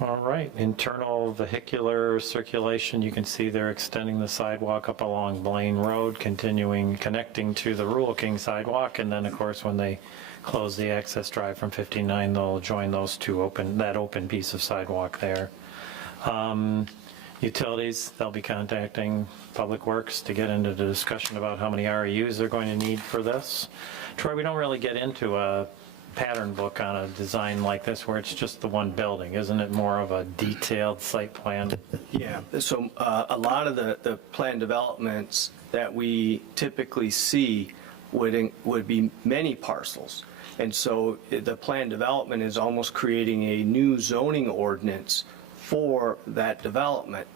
All right, internal vehicular circulation, you can see they're extending the sidewalk up along Blaine Road, connecting to the Rural King sidewalk, and then, of course, when they close the access drive from 59, they'll join those two that open piece of sidewalk there. Utilities, they'll be contacting Public Works to get into the discussion about how many REUs they're going to need for this. Troy, we don't really get into a pattern book on a design like this where it's just the one building? Isn't it more of a detailed site plan? Yeah, so a lot of the plan developments that we typically see would be many parcels. And so the plan development is almost creating a new zoning ordinance for that development.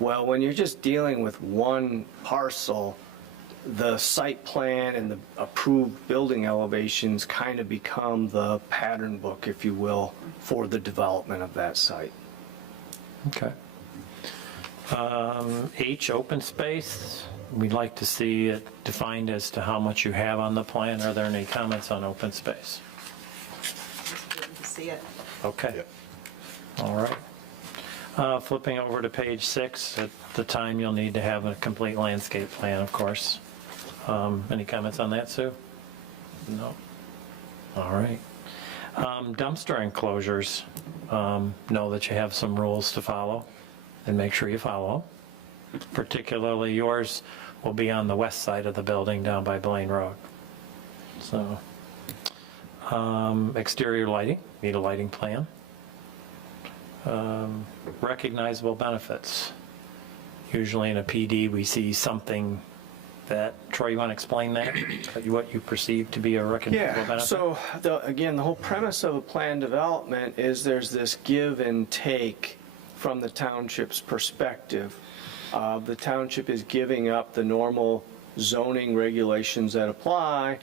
Well, when you're just dealing with one parcel, the site plan and the approved building elevations kind of become the pattern book, if you will, for the development of that site. Okay. H, open space. We'd like to see it defined as to how much you have on the plan. Are there any comments on open space? Just waiting to see it. Okay. Yep. All right. Flipping over to page 6, at the time you'll need to have a complete landscape plan, of course. Any comments on that, Sue? No? All right. Dumpster enclosures, know that you have some rules to follow and make sure you follow. Particularly yours will be on the west side of the building down by Blaine Road. So, exterior lighting, need a lighting plan. Recognizable benefits. Usually in a PD, we see something that, Troy, you want to explain that? What you perceive to be a recognizable benefit? So, again, the whole premise of a plan development is there's this give and take from the township's perspective. The township is giving up the normal zoning regulations that apply.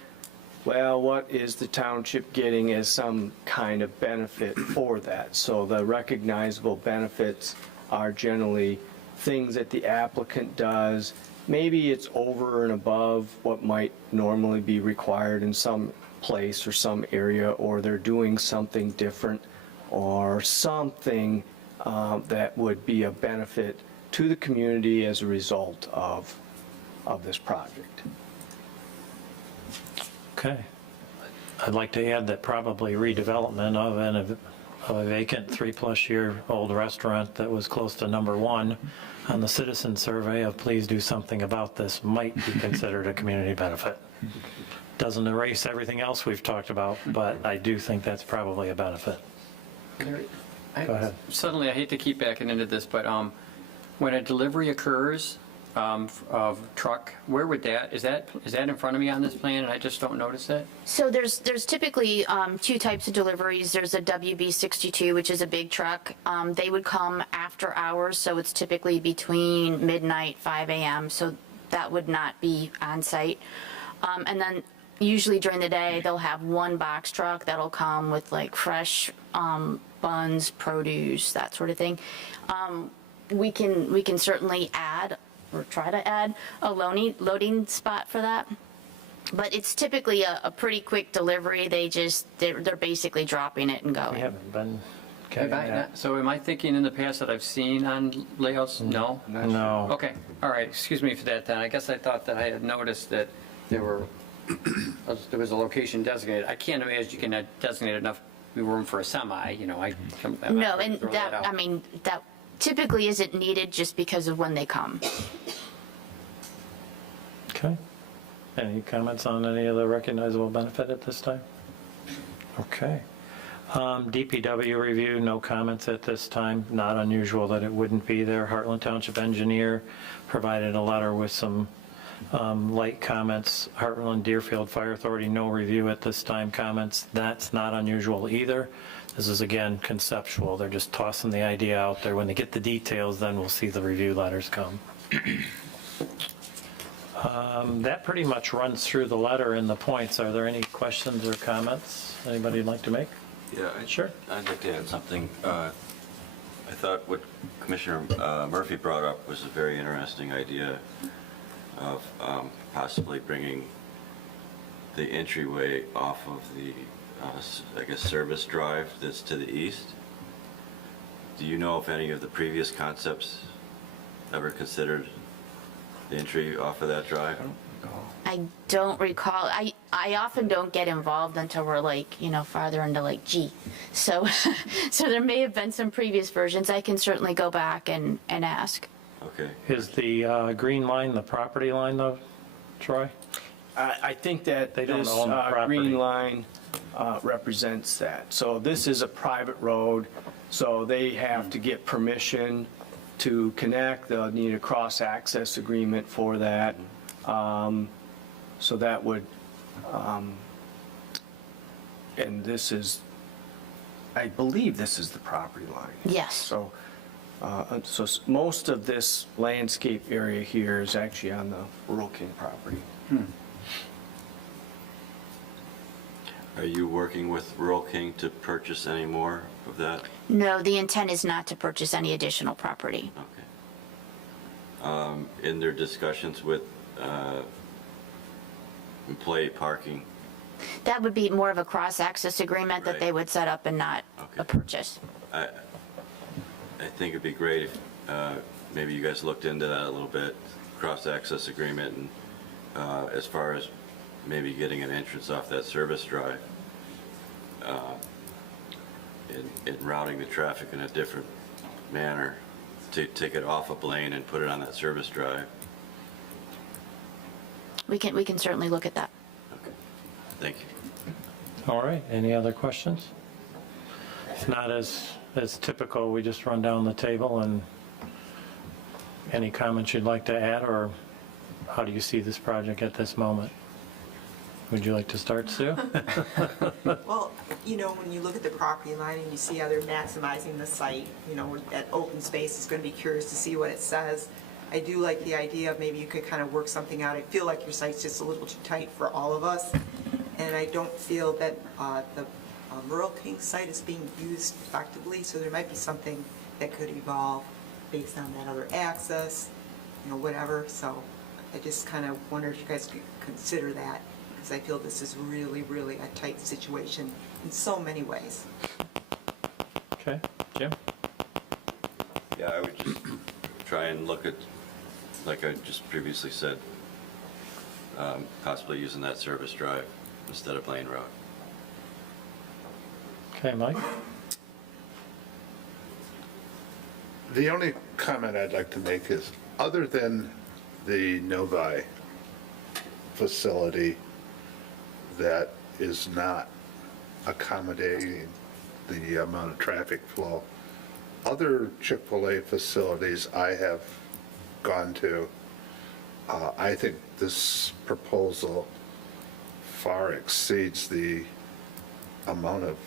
Well, what is the township getting as some kind of benefit for that? So the recognizable benefits are generally things that the applicant does. Maybe it's over and above what might normally be required in some place or some area, or they're doing something different, or something that would be a benefit to the community as a result of this project. Okay. I'd like to add that probably redevelopment of a vacant 3+ year old restaurant that was close to number 1 on the citizen survey of please do something about this might be considered a community benefit. Doesn't erase everything else we've talked about, but I do think that's probably a benefit. Go ahead. Suddenly, I hate to keep backing into this, but when a delivery occurs of truck, where would is that in front of me on this plan and I just don't notice it? So there's typically 2 types of deliveries. There's a WB62, which is a big truck. They would come after hours, so it's typically between midnight, 5 a.m., so that would not be on site. And then usually during the day, they'll have 1 box truck that'll come with like fresh buns, produce, that sort of thing. We can certainly add or try to add a loading spot for that. But it's typically a pretty quick delivery. They're basically dropping it and We going. haven't been Have getting I that. not- So am I thinking in the past that I've seen on layouts? No? No. Okay, all right, excuse me for that then. I guess I thought that I had noticed that there was a location designated. I can't imagine you can designate enough room for a semi, I come. No, and throw that, out. I mean, that typically isn't needed just because of when they come. Okay. Any comments on any of the recognizable benefit at this time? Okay. DPW review, no comments at this time. Not unusual that it wouldn't be there. Heartland Township engineer provided a letter with some light comments. Heartland Deerfield Fire Authority, no review at this time comments. That's not unusual either. This is, again, conceptual. They're just tossing the idea out there. When they get the details, then we'll see the review letters come. That pretty much runs through the letter and the points. Are there any questions or comments anybody'd like to make? Yeah, Sure. I'd like to add something. I thought what Commissioner Murphy brought up was a very interesting idea of possibly bringing the entryway off of the, I guess, service drive that's to the east. Do you know if any of the previous concepts ever considered the entry off of that drive? I don't recall. I often don't get involved until we're like, farther into like G. So, so there may have been some previous versions. I can certainly go back and ask. Okay. Is the green line the property line, though, Troy? I think that They don't this own the property. green line represents that. So this is a private road, so they have to get permission to connect. They'll need a cross-access agreement for that. So that would, and this is, I believe this is the property line. Yes. So, most of this landscape area here is actually on the Rural King property. Are you working with Rural King to purchase any more of that? No, the intent is not to purchase any additional property. Okay. In their discussions with employee parking, That would be more of a cross-access agreement that Right. they would set up and not Okay. a purchase. I think it'd be great if maybe you guys looked into that a little bit, cross-access agreement, and as far as maybe getting an entrance off that service drive, in routing the traffic in a different manner, to take it off of Blaine and put it on that service drive. We can certainly look at that. Okay, thank you. All right, any other questions? If not, as typical, we just run down the table, and any comments you'd like to add, or how do you see this project at this moment? Would you like to start, Sue? Well, when you look at the property line and you see how they're maximizing the site, that open space is going to be curious to see what it says. I do like the idea of maybe you could kind of work something out. I feel like your site's just a little too tight for all of us, and I don't feel that the Rural King site is being used effectively, so there might be something that could evolve based on that other access, whatever. So I just kind of wonder if you guys could consider that, because I feel this is really, really a tight situation in so many ways. Okay, Jim? Yeah, I would just try and look at, like I just previously said, possibly using that service drive instead of Blaine Road. Okay, Mike? The only comment I'd like to make is, other than the Novi facility that is not accommodating the amount of traffic flow, other Chick-fil-A facilities I have gone to, I think this proposal far exceeds the amount of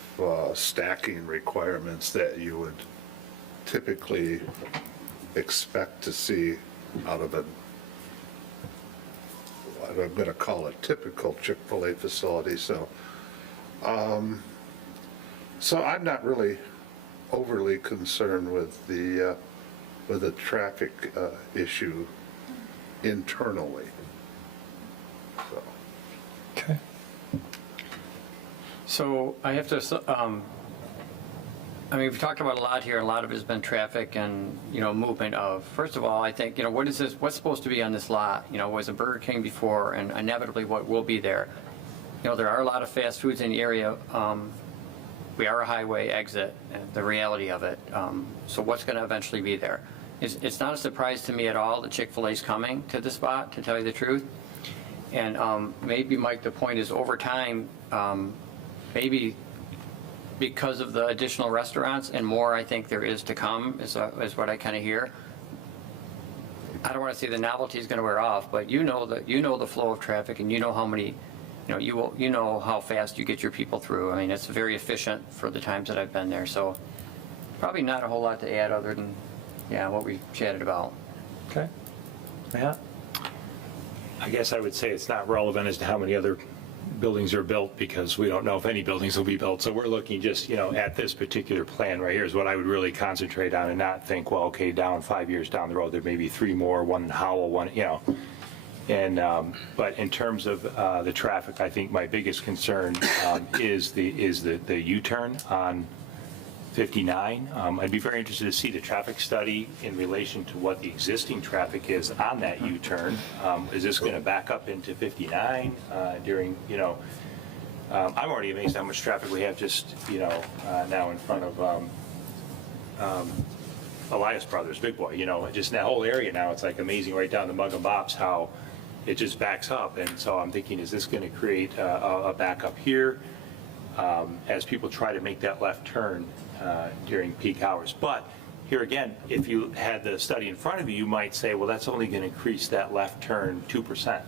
stacking requirements that you would typically expect to see out of what I'm going to call a typical Chick-fil-A facility. So I'm not really overly concerned with the traffic issue internally. So. Okay. So I have to, we've talked about a lot here, a lot of it has been traffic and, movement of, first of all, I think, what is this, what's supposed to be on this lot? Was a Burger King before, and inevitably what will be there. There are a lot of fast foods in the area. We are a highway exit, the reality of it. So what's going to eventually be there? It's not a surprise to me at all that Chick-fil-A's coming to the spot, to tell you the truth. And maybe, Mike, the point is over time, maybe because of the additional restaurants and more I think there is to come, is what I kind of hear. I don't want to say the novelty is going to wear off, but you know the flow of traffic, and you know how many, you know how fast you get your people through. I mean, it's very efficient for the times that I've been there. So probably not a whole lot to add other than, what we chatted about. Okay. Matt? I guess I would say it's not relevant as to how many other buildings are built, because we don't know if any buildings will be built. So we're looking just, at this particular plan right here is what I would really concentrate on, and not think, well, okay, down 5 years down the road, there may be 3 more, one in Howell, one, And, but in terms of the traffic, I think my biggest concern is the U-turn on 59. I'd be very interested to see the traffic study in relation to what the existing traffic is on that U-turn. Is this going to back up into 59 during, I'm already amazed how much traffic we have just, now in front of Elias Brothers, Big Boy, just in that whole area now. It's like amazing right down to Mug and Bop's how it just backs up. And so I'm thinking, is this going to create a backup here? as people try to make that left turn during peak hours. But here again, if you had the study in front of you, you might say, well, that's only going to increase that left turn 2%.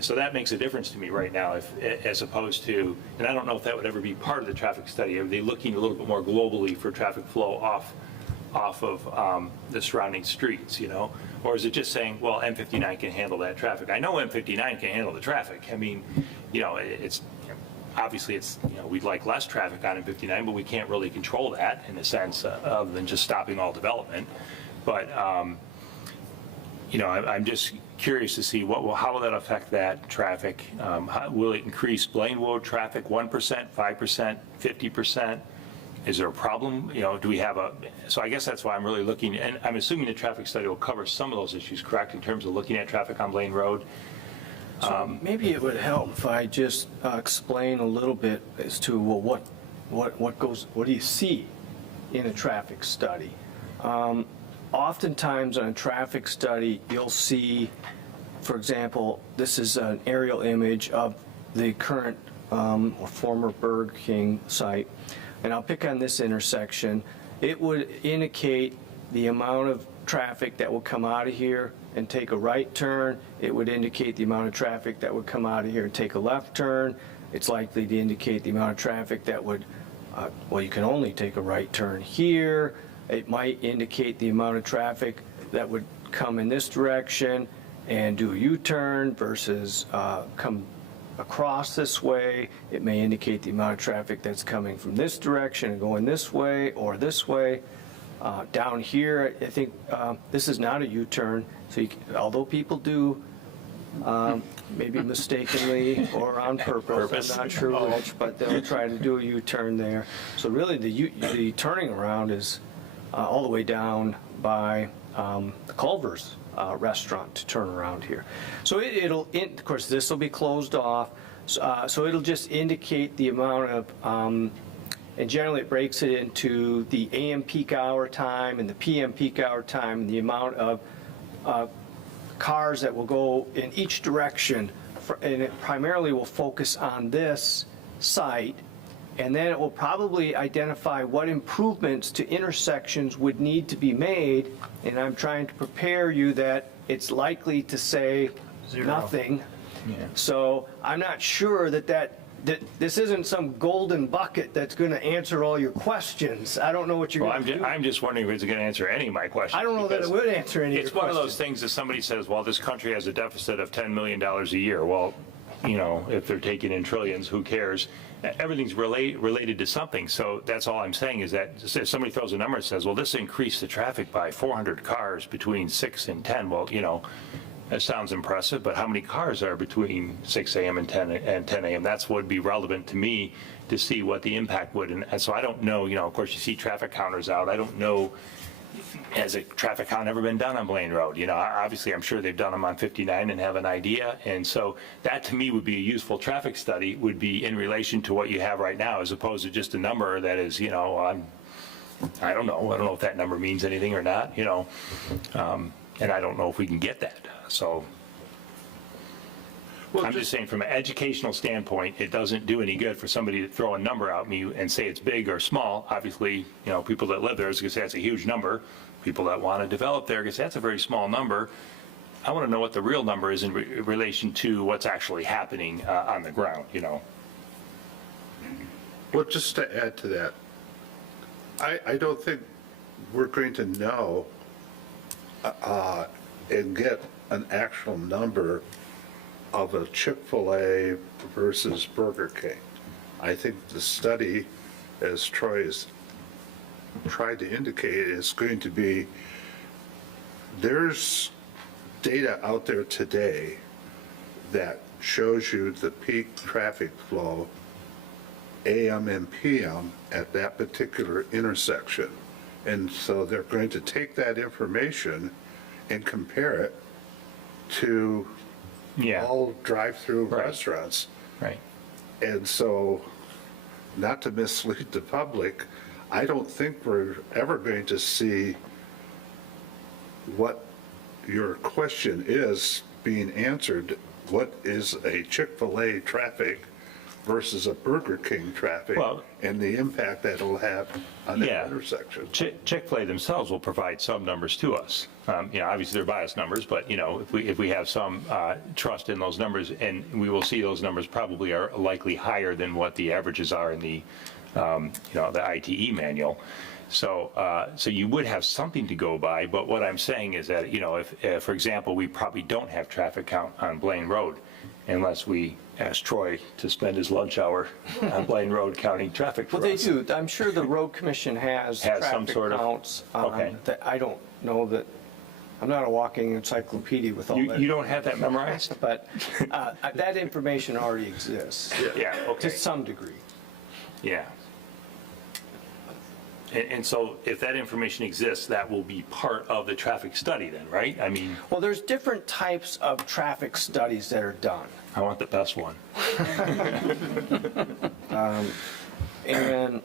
So that makes a difference to me right now, as opposed to, and I don't know if that would ever be part of the traffic study. Are they looking a little bit more globally for traffic flow off of the surrounding streets, you know? Or is it just saying, well, M59 can handle that traffic? I know M59 can handle the traffic. I mean, you know, obviously it's, you know, we'd like less traffic on M59, but we can't really control that in the sense other than just stopping all development. But, you know, I'm just curious to see how will that affect that traffic? Will it increase Blaine Road traffic 1%, 5%, 50%? Is there a problem? You know, do we have so I guess that's why I'm really looking, and I'm assuming the traffic study will cover some of those issues, correct, in terms of looking at traffic on Blaine Road? So maybe it would help if I just explain a little bit as to, well, what do you see in a traffic study? Oftentimes on a traffic study, you'll see, for example, this is an aerial image of the current or former Burger King site, and I'll pick on this intersection. It would indicate the amount of traffic that will come out of here and take a right turn. It would indicate the amount of traffic that would come out of here and take a left turn. It's likely to indicate the amount of traffic that would, well, you can only take a right turn here. It might indicate the amount of traffic that would come in this direction and do a U-turn versus come across this way. It may indicate the amount of traffic that's coming from this direction and going this way or this way. Down here, I think this is not a U-turn, so although people do, maybe mistakenly or on purpose, I'm not sure which, but they'll try to do a U-turn there. So really the turning around is all the way down by the Culver's restaurant to turn around here. So of course, this will be closed off, so it'll just indicate the amount of, and generally it breaks it into the AM peak hour time and the PM peak hour time and the amount of cars that will go in each direction, and it primarily will focus on this site, and then it will probably identify what improvements to intersections would need to be made, and I'm trying to prepare you that it's likely to say nothing. Yeah. So I'm not sure that this isn't some golden bucket that's going to answer all your questions. I don't know what you're going to do. I'm just wondering if it's going to answer any of my questions. I don't know that it would answer any of your questions. It's one of those questions. things that somebody says, well, this country has a deficit of $10 million a year. Well, you know, if they're taking in trillions, who cares? Everything's related to something. So that's all I'm saying is that if somebody throws a number and says, well, this increased the traffic by 400 cars between 6 and 10, well, you know, that sounds impressive, but how many cars are between 6 a.m. and 10 a.m.? That's what would be relevant to me to see what the impact would. And so I don't know, you know, of course you see traffic counters out. I don't know, has a traffic count ever been done on Blaine Road? You know, obviously I'm sure they've done them on 59 and have an idea. And so that to me would be a useful traffic study, would be in relation to what you have right now, as opposed to just a number that is, you know, I don't know. I don't know if that number means anything or not, you know. And I don't know if we can get that. So Well, I'm just saying from an educational standpoint, it doesn't do any good for somebody to throw a number at me and say it's big or small. Obviously, you know, people that live there are going to say that's a huge number. People that want to develop there are going to say that's a very small number. I want to know what the real number is in relation to what's actually happening on the ground, you know. Well, just to add to that, I don't think we're going to know and get an actual number of a Chick-fil-A versus Burger King. I think the study, as Troy has tried to indicate, is going to be, there's data out there today that shows you the peak traffic flow AM and PM at that particular intersection. And so they're going to take that information and compare it to all drive-through restaurants. Right. And so, not to mislead the public, I don't think we're ever going to see what your question is being answered. What is a Chick-fil-A traffic versus a Burger King traffic Well- and the impact that'll have on that Yeah. intersection. Chick-fil-A themselves will provide some numbers to us. Obviously, they're biased numbers, but, if we have some trust in those numbers, and we will see those numbers probably are likely higher than what the averages are in the, the ITE manual. So you would have something to go by, but what I'm saying is that, if, for example, we probably don't have traffic count on Blaine Road unless we ask Troy to spend his lunch hour on Blaine Road counting traffic for us. Well, they do. I'm sure the road commission has Has some traffic sort of- counts. okay. That I don't know that, I'm not a walking encyclopedia with all that. You don't have that memorized? But that information already exists, Yeah, okay. to some degree. Yeah. And so if that information exists, that will be part of the traffic study then, right? I mean, Well, there's different types of traffic studies that are done. I want the best one. And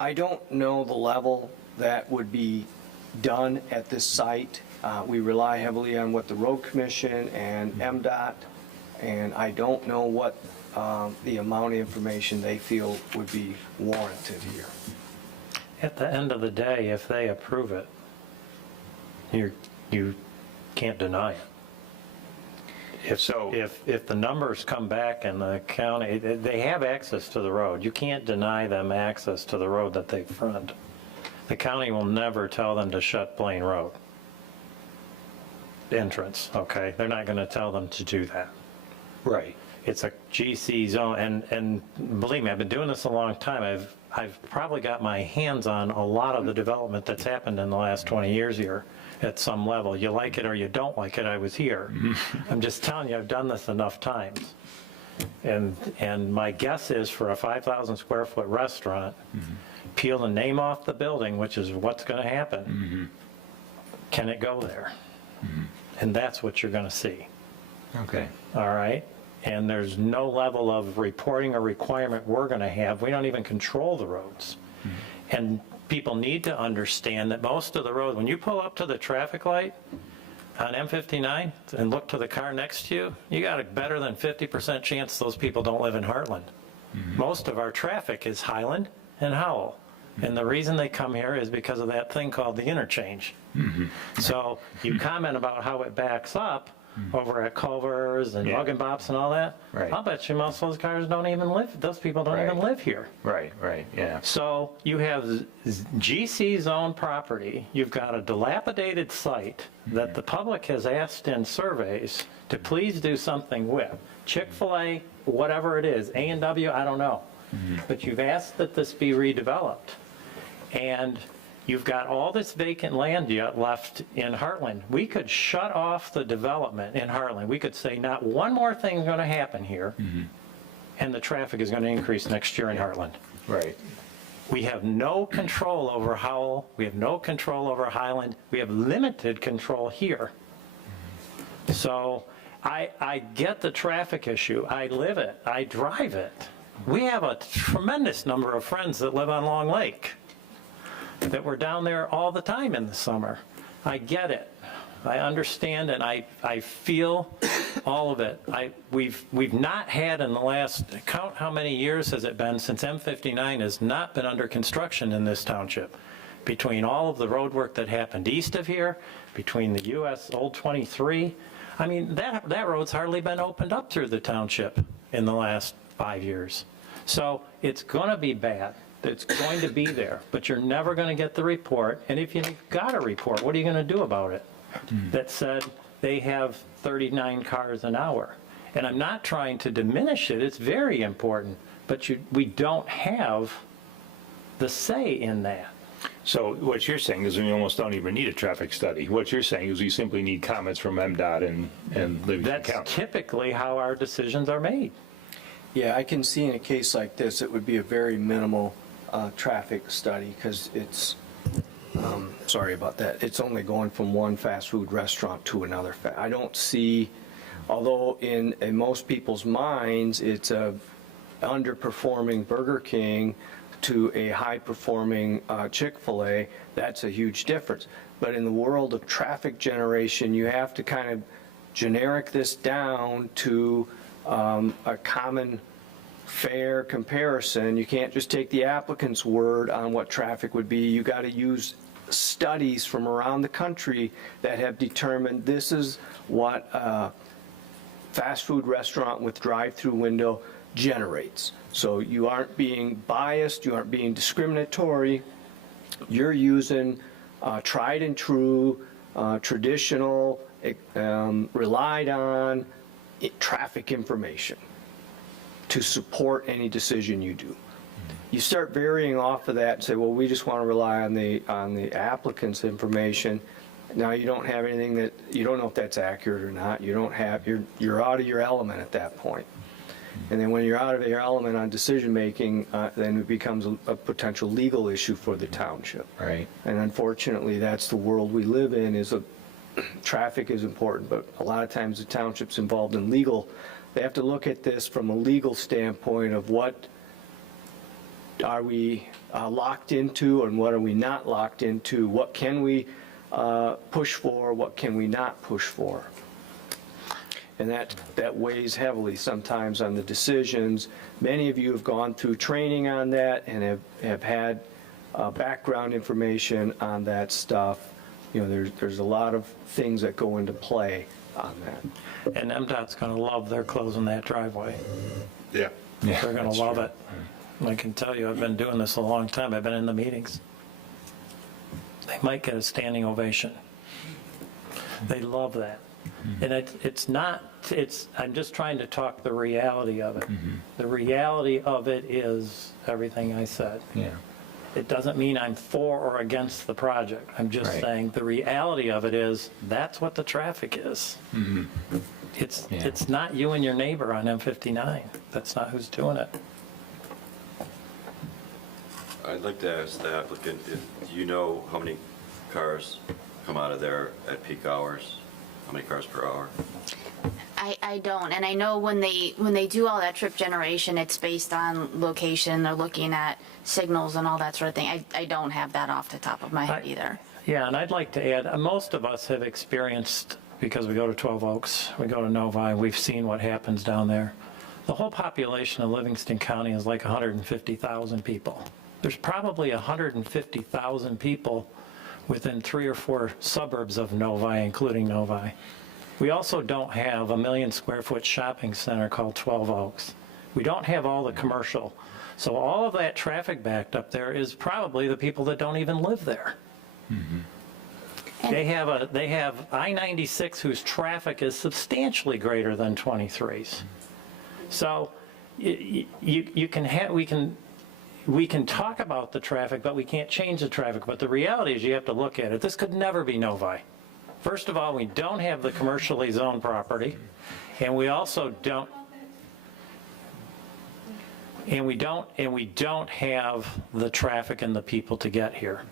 I don't know the level that would be done at this site. We rely heavily on what the road commission and MDOT, and I don't know what the amount of information they feel would be warranted here. At the end of the day, if they approve it, you can't deny it. If the numbers come back and the county, they have access to the road, you can't deny them access to the road that they front. The county will never tell them to shut Blaine Road entrance, okay? They're not going to tell them to do that. Right. It's a GC zone, and believe me, I've been doing this a long time. I've probably got my hands on a lot of the development that's happened in the last 20 years here at some level. You like it or you don't like it, I was here. I'm just telling you, I've done this enough times. And my guess is for a 5,000 square foot restaurant, peel the name off the building, which is what's going to happen, can it go there? And that's what you're going to see. Okay. All right? And there's no level of reporting or requirement we're going to have. We don't even control the roads. And people need to understand that most of the road, when you pull up to the traffic light on M59 and look to the car next to you, you got a better than 50% chance those people don't live in Heartland. Most of our traffic is Highland and Howell. And the reason they come here is because of that thing called the interchange. So you comment about how it backs up over at Culver's and Mug and Bops and all that. Right. I'll bet you most of those cars don't even live, those people don't even live here. Right, yeah. So you have GC zone property, you've got a dilapidated site that the public has asked in surveys to please do something with. Chick-fil-A, whatever it is, A&W, I don't know. But you've asked that this be redeveloped. And you've got all this vacant land yet left in Heartland. We could shut off the development in Heartland. We could say not one more thing is going to happen here, and the traffic is going to increase next year in Heartland. Right. We have no control over Howell. We have no control over Highland. We have limited control here. So I get the traffic issue. I live it. I drive it. We have a tremendous number of friends that live on Long Lake that were down there all the time in the summer. I get it. I understand, and I feel all of it. We've not had in the last, count how many years has it been since M59 has not been under construction in this township. Between all of the road work that happened east of here, between the US Old 23, I mean, that road's hardly been opened up through the township in the last 5 years. So it's going to be bad. It's going to be there, but you're never going to get the report. And if you've got a report, what are you going to do about it? That said they have 39 cars an hour. And I'm not trying to diminish it. It's very important. But we don't have the say in that. So what you're saying is we almost don't even need a traffic study. What you're saying is we simply need comments from MDOT and Livingston That's County. typically how our decisions are made. Yeah, I can see in a case like this, it would be a very minimal traffic study because it's, sorry about that, it's only going from one fast food restaurant to another. I don't see, although in most people's minds, it's a underperforming Burger King to a high-performing Chick-fil-A, that's a huge difference. But in the world of traffic generation, you have to kind of generic this down to a common fair comparison. You can't just take the applicant's word on what traffic would be. You got to use studies from around the country that have determined this is what a fast food restaurant with drive-through window generates. So you aren't being biased, you aren't being discriminatory. You're using tried and true, traditional, relied on traffic information to support any decision you do. You start varying off of that and say, well, we just want to rely on the applicant's information. Now you don't have anything that, you don't know if that's accurate or not. You don't have, you're out of your element at that point. And then when you're out of your element on decision-making, then it becomes a potential legal issue for the township. Right. And unfortunately, that's the world we live in, is traffic is important, but a lot of times the township's involved in legal. They have to look at this from a legal standpoint of what are we locked into and what are we not locked into? What can we push for? What can we not push for? And that weighs heavily sometimes on the decisions. Many of you have gone through training on that and have had background information on that stuff. You know, there's a lot of things that go into play on that. And MDOT's going to love their closing that driveway. Yeah. They're going to love it. I can tell you, I've been doing this a long time. I've been in the meetings. They might get a standing ovation. They love that. And it's not, I'm just trying to talk the reality of it. The reality of it is everything I said. Yeah. It doesn't mean I'm for or against the project. I'm just Right. saying the reality of it is that's what the traffic is. It's not you and your neighbor on M59. That's not who's doing it. I'd like to ask the applicant, do you know how many cars come out of there at peak hours? How many cars per hour? I don't, and I know when they do all that trip generation, it's based on location, they're looking at signals and all that sort of thing. I don't have that off the top of my head either. Yeah, and I'd like to add, most of us have experienced, because we go to 12 Oaks, we go to Novi, we've seen what happens down there. The whole population of Livingston County is like 150,000 people. There's probably 150,000 people within 3 or 4 suburbs of Novi, including Novi. We also don't have a 1 million square foot shopping center called 12 Oaks. We don't have all the commercial. So all of that traffic backed up there is probably the people that don't even live there. They have I-96 whose traffic is substantially greater than 23's. So we can talk about the traffic, but we can't change the traffic. But the reality is you have to look at it. This could never be Novi. First of all, we don't have the commercially zoned property, and we also don't, and we don't have the traffic and the people to get here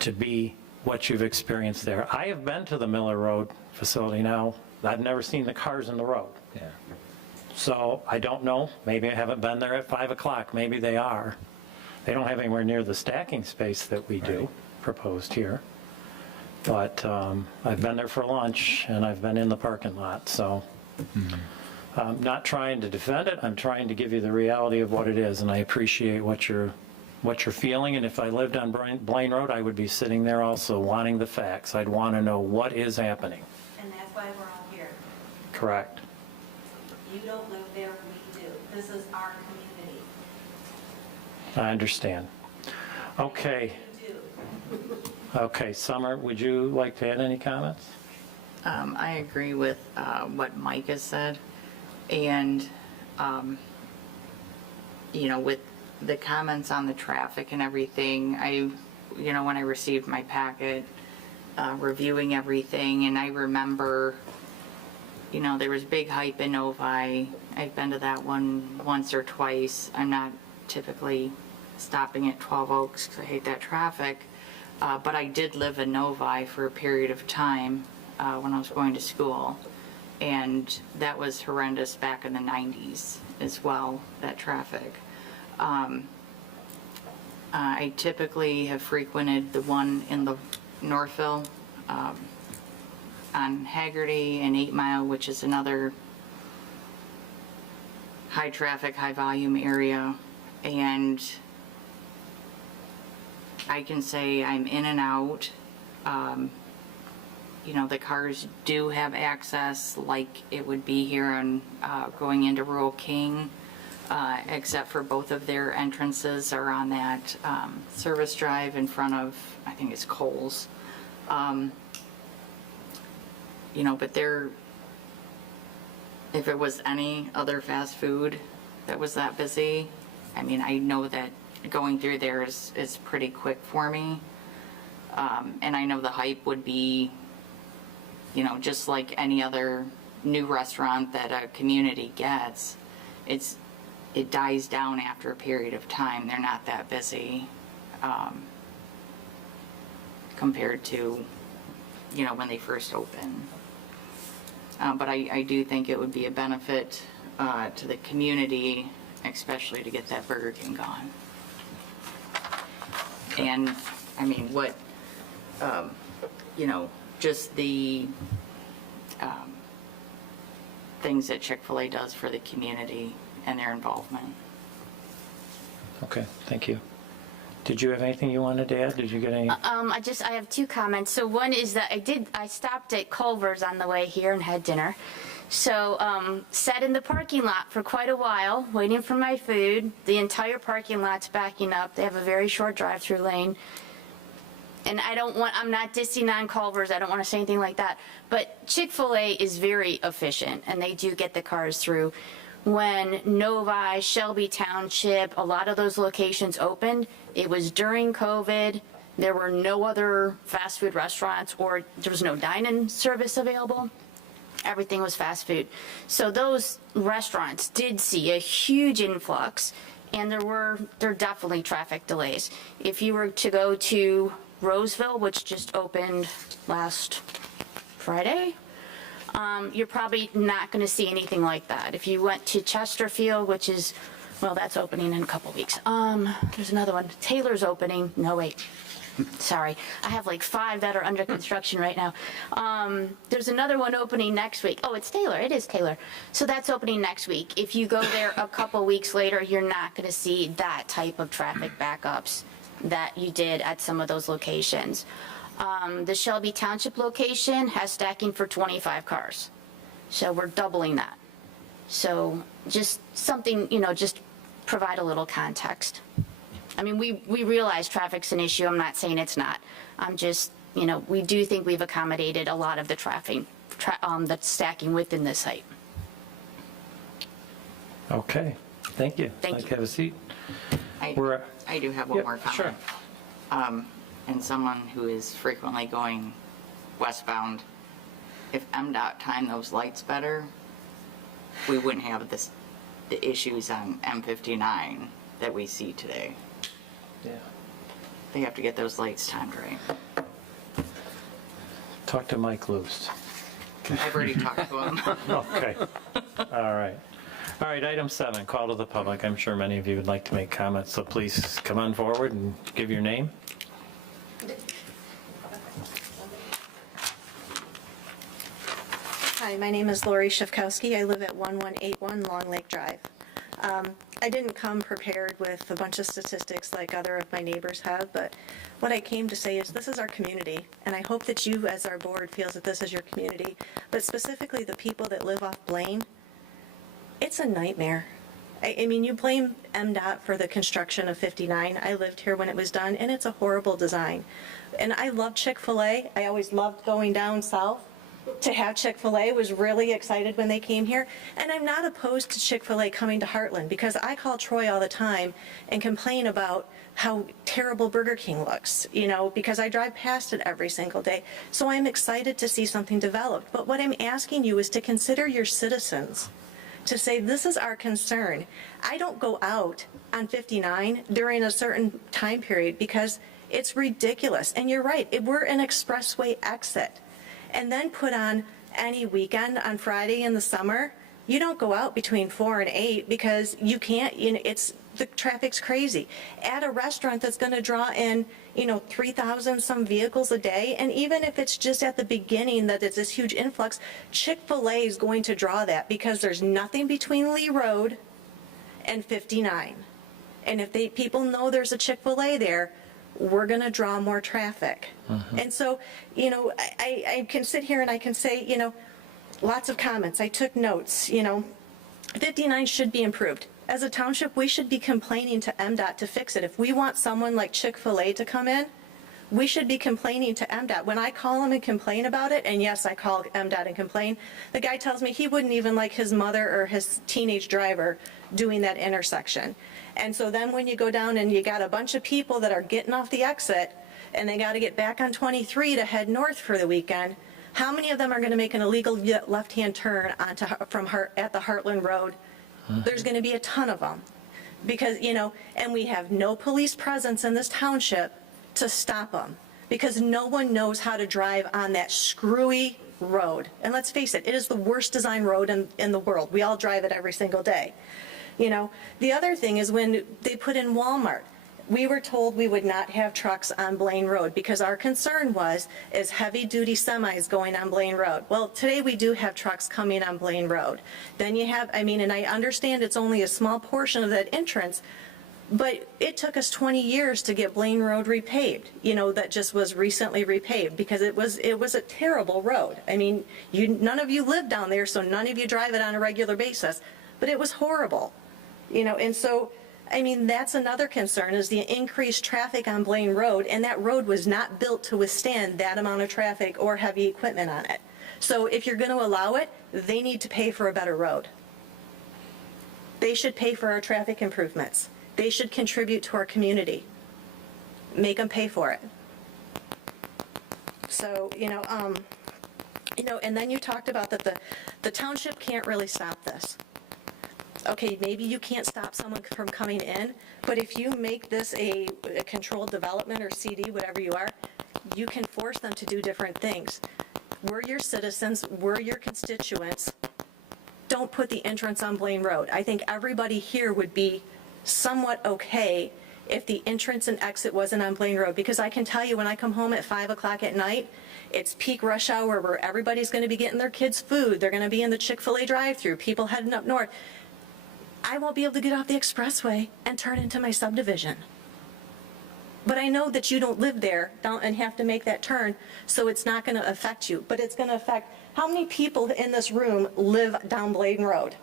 to be what you've experienced there. I have been to the Miller Road facility now. I've never seen the cars in the road. Yeah. So I don't know. Maybe I haven't been there at 5 o'clock. Maybe they are. They don't have anywhere near the stacking space that we do proposed here. But I've been there for lunch and I've been in the parking lot. So I'm not trying to defend it. I'm trying to give you the reality of what it is. And I appreciate what you're feeling. And if I lived on Blaine Road, I would be sitting there also wanting the facts. I'd want to know what is happening. And that's why we're all here. Correct. You don't live there, we do. This is our community. I understand. Okay. You do. Okay, Summer, would you like to add any comments? I agree with what Mike has said. And, with the comments on the traffic and everything, when I received my packet, reviewing everything, and I remember, there was big hype in Novi. I've been to that one once or twice. I'm not typically stopping at 12 Oaks because I hate that traffic. But I did live in Novi for a period of time when I was going to school. And that was horrendous back in the 90s as well, that traffic. I typically have frequented the one in the Northville on Haggerty and 8 Mile, which is another high traffic, high volume area, and I can say I'm in and out. You know, the cars do have access like it would be here on going into Rural King, except for both of their entrances are on that service drive in front of, I think it's Kohl's. You know, but if it was any other fast food that was that busy, I mean, I know that going through there is pretty quick for me. And I know the hype would be, you know, just like any other new restaurant that a community gets, it dies down after a period of time. They're not that busy compared to, you know, when they first open. But I do think it would be a benefit to the community, especially to get that Burger King gone. And, I mean, what, you know, just the things that Chick-fil-A does for the community and their involvement. Okay, thank you. Did you have anything you wanted to add? Did you get any? I have two comments. So one is that I stopped at Culver's on the way here and had dinner. So, sat in the parking lot for quite a while, waiting for my food. The entire parking lot's backing up. They have a very short drive-through lane. And I'm not dissing on Culver's, I don't want to say anything like that. But Chick-fil-A is very efficient, and they do get the cars through. When Novi, Shelby Township, a lot of those locations opened, it was during COVID. There were no other fast food restaurants, or there was no dine-in service available. Everything was fast food. So those restaurants did see a huge influx, and there are definitely traffic delays. If you were to go to Roseville, which just opened last Friday, you're probably not going to see anything like that. If you went to Chesterfield, which is, well, that's opening in a couple weeks. There's another one. Taylor's opening. No, wait. Sorry. I have like 5 that are under construction right now. There's another one opening next week. Oh, it's Taylor. It is Taylor. So that's opening next week. If you go there a couple weeks later, you're not going to see that type of traffic backups that you did at some of those locations. The Shelby Township location has stacking for 25 cars. So we're doubling that. So just something, you know, just provide a little context. I mean, we realize traffic's an issue. I'm not saying it's not. I'm just, you know, we do think we've accommodated a lot of the traffic, that's stacking within the site. Okay, thank you. Thank you. Have a seat. I do have one more comment. Sure. And someone who is frequently going westbound, if MDOT timed those lights better, we wouldn't have the issues on M59 that we see today. Yeah. They have to get those lights timed right. Talk to Mike Loost. I've already talked to him. Okay. All right. All right, item 7, call to the public. I'm sure many of you would like to make comments, so please come on forward and give your name. Hi, my name is Lori Shafkowski. I live at 1181 Long Lake Drive. I didn't come prepared with a bunch of statistics like other of my neighbors have, but what I came to say is this is our community, and I hope that you as our board feels that this is your community, but specifically the people that live off Blaine. It's a nightmare. I mean, you blame MDOT for the construction of 59. I lived here when it was done, and it's a horrible design. And I love Chick-fil-A. I always loved going down south to have Chick-fil-A, was really excited when they came here. And I'm not opposed to Chick-fil-A coming to Heartland, because I call Troy all the time and complain about how terrible Burger King looks, you know, because I drive past it every single day. So I'm excited to see something developed. But what I'm asking you is to consider your citizens, to say this is our concern. I don't go out on 59 during a certain time period because it's ridiculous. And you're right, we're an expressway exit. And then put on any weekend on Friday in the summer, you don't go out between 4 and 8 because you can't, you know, the traffic's crazy. At a restaurant that's going to draw in, you know, 3,000 some vehicles a day, and even if it's just at the beginning that it's this huge influx, Chick-fil-A is going to draw that because there's nothing between Lee Road and 59. And if people know there's a Chick-fil-A there, we're going to draw more traffic. And so, you know, I can sit here and I can say, you know, lots of comments. I took notes, you know, 59 should be improved. As a township, we should be complaining to MDOT to fix it. If we want someone like Chick-fil-A to come in, we should be complaining to MDOT. When I call them and complain about it, and yes, I call MDOT and complain, the guy tells me he wouldn't even like his mother or his teenage driver doing that intersection. And so then when you go down and you got a bunch of people that are getting off the exit and they got to get back on 23 to head north for the weekend, how many of them are going to make an illegal left-hand turn at the Heartland Road? There's going to be a ton of them. Because, you know, and we have no police presence in this township to stop them, because no one knows how to drive on that screwy road. And let's face it, it is the worst designed road in the world. We all drive it every single day. You know, the other thing is when they put in Walmart, we were told we would not have trucks on Blaine Road because our concern is heavy-duty semis going on Blaine Road. Well, today we do have trucks coming on Blaine Road. Then you have, I mean, and I understand it's only a small portion of that entrance, but it took us 20 years to get Blaine Road repaved, you know, that just was recently repaved because it was a terrible road. I mean, none of you live down there, so none of you drive it on a regular basis, but it was horrible, you know, and so, I mean, that's another concern is the increased traffic on Blaine Road, and that road was not built to withstand that amount of traffic or heavy equipment on it. So if you're going to allow it, they need to pay for a better road. They should pay for our traffic improvements. They should contribute to our community. Make them pay for it. So, you know, and then you talked about that the township can't really stop this. Okay, maybe you can't stop someone from coming in, but if you make this a controlled development or CD, whatever you are, you can force them to do different things. We're your citizens, we're your constituents. Don't put the entrance on Blaine Road. I think everybody here would be somewhat okay if the entrance and exit wasn't on Blaine Road, because I can tell you when I come home at 5 o'clock at night, it's peak rush hour where everybody's going to be getting their kids food. They're going to be in the Chick-fil-A drive-thru, people heading up north. I won't be able to get off the expressway and turn into my subdivision. But I know that you don't live there and have to make that turn, so it's not going to affect you. But it's going to affect how many people in this room live down Blaine Road.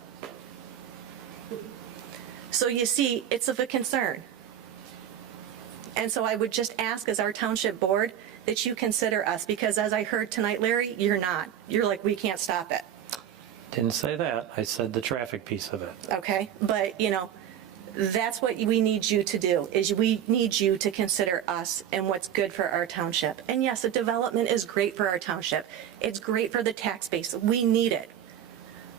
So you see, it's of a concern. And so I would just ask as our township board that you consider us, because as I heard tonight, Larry, you're not. You're like, we can't stop it. Didn't say that. I said the traffic piece of it. Okay, but you know, that's what we need you to do, is we need you to consider us and what's good for our township. And yes, a development is great for our township. It's great for the tax base. We need it.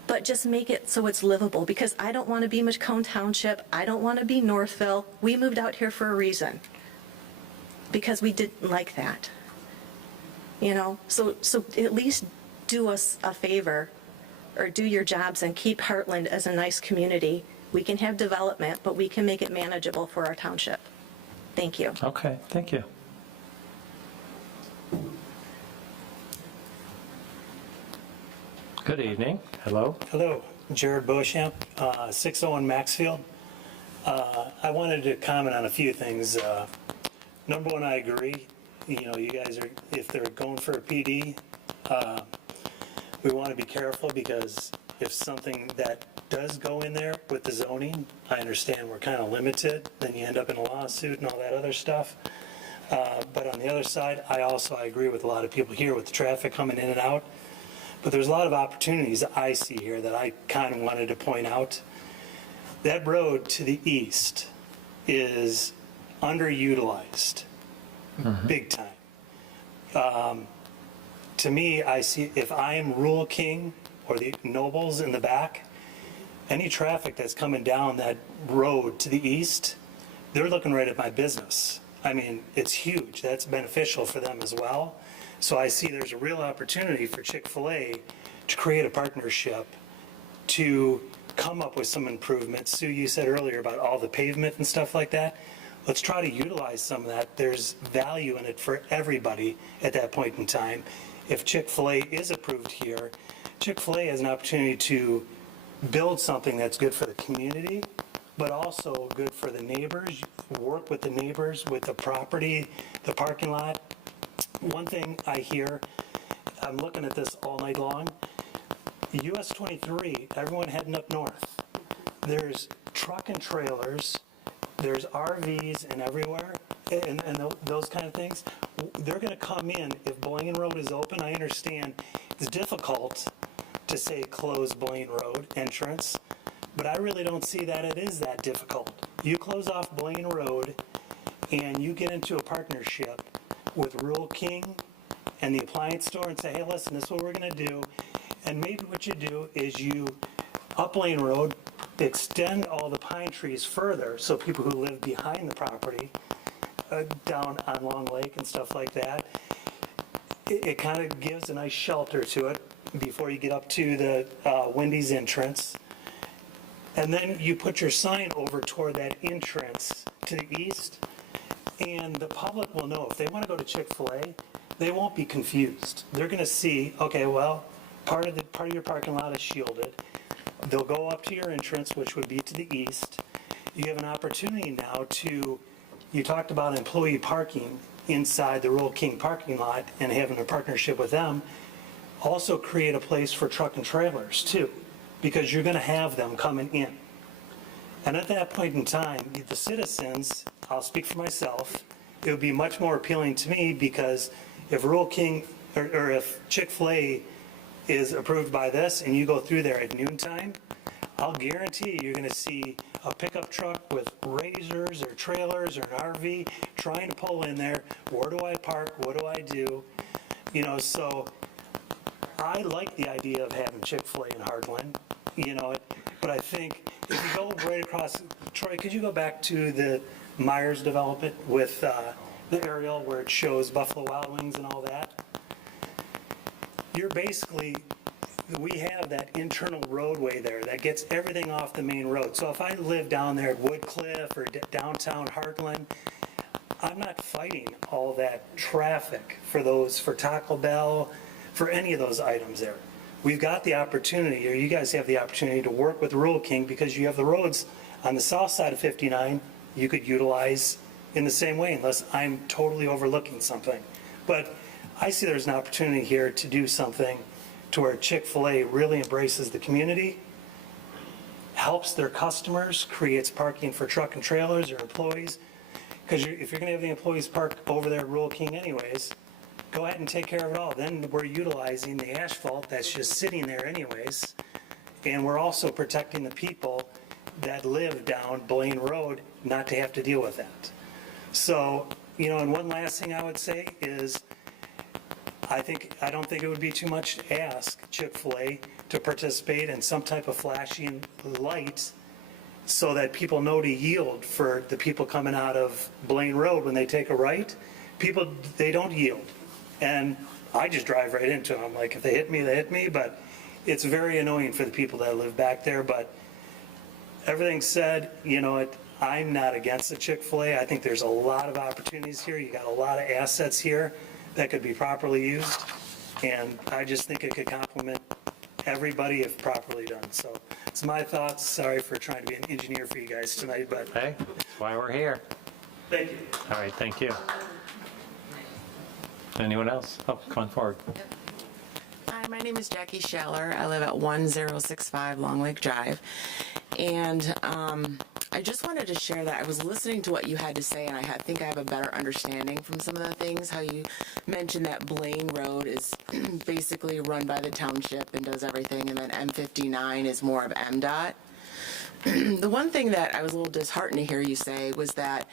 But just make it so it's livable, because I don't want to be Macomb Township. I don't want to be Northville. We moved out here for a reason, because we didn't like that. You know, so at least do us a favor, or do your jobs and keep Heartland as a nice community. We can have development, but we can make it manageable for our township. Thank you. Okay, thank you. Good evening. Hello. Hello, Jared Beauchamp, 601 Maxfield. I wanted to comment on a few things. Number one, I agree. You know, you guys are, if they're going for a PD, we want to be careful, because if something that does go in there with the zoning, I understand we're kind of limited, then you end up in a lawsuit and all that other stuff. But on the other side, I agree with a lot of people here with the traffic coming in and out. But there's a lot of opportunities I see here that I kind of wanted to point out. That road to the east is underutilized, big time. To me, I see, if I am Rural King or the Nobles in the back, any traffic that's coming down that road to the east, they're looking right at my business. I mean, it's huge. That's beneficial for them as well. So I see there's a real opportunity for Chick-fil-A to create a partnership to come up with some improvements. Sue, you said earlier about all the pavement and stuff like that. Let's try to utilize some of that. There's value in it for everybody at that point in time. If Chick-fil-A is approved here, Chick-fil-A has an opportunity to build something that's good for the community, but also good for the neighbors, work with the neighbors, with the property, the parking lot. One thing I hear, I'm looking at this all night long, US 23, everyone heading up north. There's truck and trailers, there's RVs and everywhere, and those kind of things. They're gonna come in, if Blaine Road is open, I understand it's difficult to say close Blaine Road entrance, but I really don't see that it is that difficult. You close off Blaine Road and you get into a partnership with Rural King and the appliance store and say, hey, listen, this is what we're gonna do. And maybe what you do is you, up Blaine Road, extend all the pine trees further so people who live behind the property, down on Long Lake and stuff like that, it kind of gives a nice shelter to it before you get up to the Wendy's entrance. And then you put your sign over toward that entrance to the east, and the public will know if they want to go to Chick-fil-A, they won't be confused. They're going to see, okay, well, part of your parking lot is shielded. They'll go up to your entrance, which would be to the east. You have an opportunity now to, you talked about employee parking inside the Rural King parking lot and having a partnership with them. Also create a place for truck and trailers too, because you're going to have them coming in. And at that point in time, the citizens, I'll speak for myself, it would be much more appealing to me, because if Rural King, or if Chick-fil-A is approved by this and you go through there at noontime, I'll guarantee you're going to see a pickup truck with razors or trailers or an RV trying to pull in there. Where do I park? What do I do? You know, so I like the idea of having Chick-fil-A in Heartland, you know, but I think if you go right across, Troy, could you go back to the Myers development with the aerial where it shows Buffalo Wild Wings and all that? You're basically, we have that internal roadway there that gets everything off the main road. So if I live down there at Woodcliff or downtown Heartland, I'm not fighting all that traffic for those, for Taco Bell, for any of those items there. We've got the opportunity, or you guys have the opportunity to work with Rural King, because you have the roads on the south side of 59 you could utilize in the same way, unless I'm totally overlooking something. But I see there's an opportunity here to do something to where Chick-fil-A really embraces the community, helps their customers, creates parking for truck and trailers or employees. Because if you're going to have the employees park over there at Rural King anyways, go ahead and take care of it all. Then we're utilizing the asphalt that's just sitting there anyways. And we're also protecting the people that live down Blaine Road not to have to deal with that. So, you know, and one last thing I would say is, I don't think it would be too much to ask Chick-fil-A to participate in some type of flashing light so that people know to yield for the people coming out of Blaine Road when they take a right. People, they don't yield. And I just drive right into them. Like, if they hit me, they hit me, but it's very annoying for the people that live back there. But everything said, you know, I'm not against the Chick-fil-A. I think there's a lot of opportunities here. You got a lot of assets here that could be properly used, and I just think it could complement everybody if properly done. So it's my thoughts. Sorry for trying to be an engineer for you guys tonight, but Hey, that's why we're here. thank you. All right, thank you. Anyone else? Oh, come on forward. Hi, my name is Jackie Scheller. I live at 1065 Long Lake Drive. And I just wanted to share that I was listening to what you had to say, and I think I have a better understanding from some of the things, how you mentioned that Blaine Road is basically run by the township and does everything, and then M59 is more of MDOT. The one thing that I was a little disheartened to hear you say was that,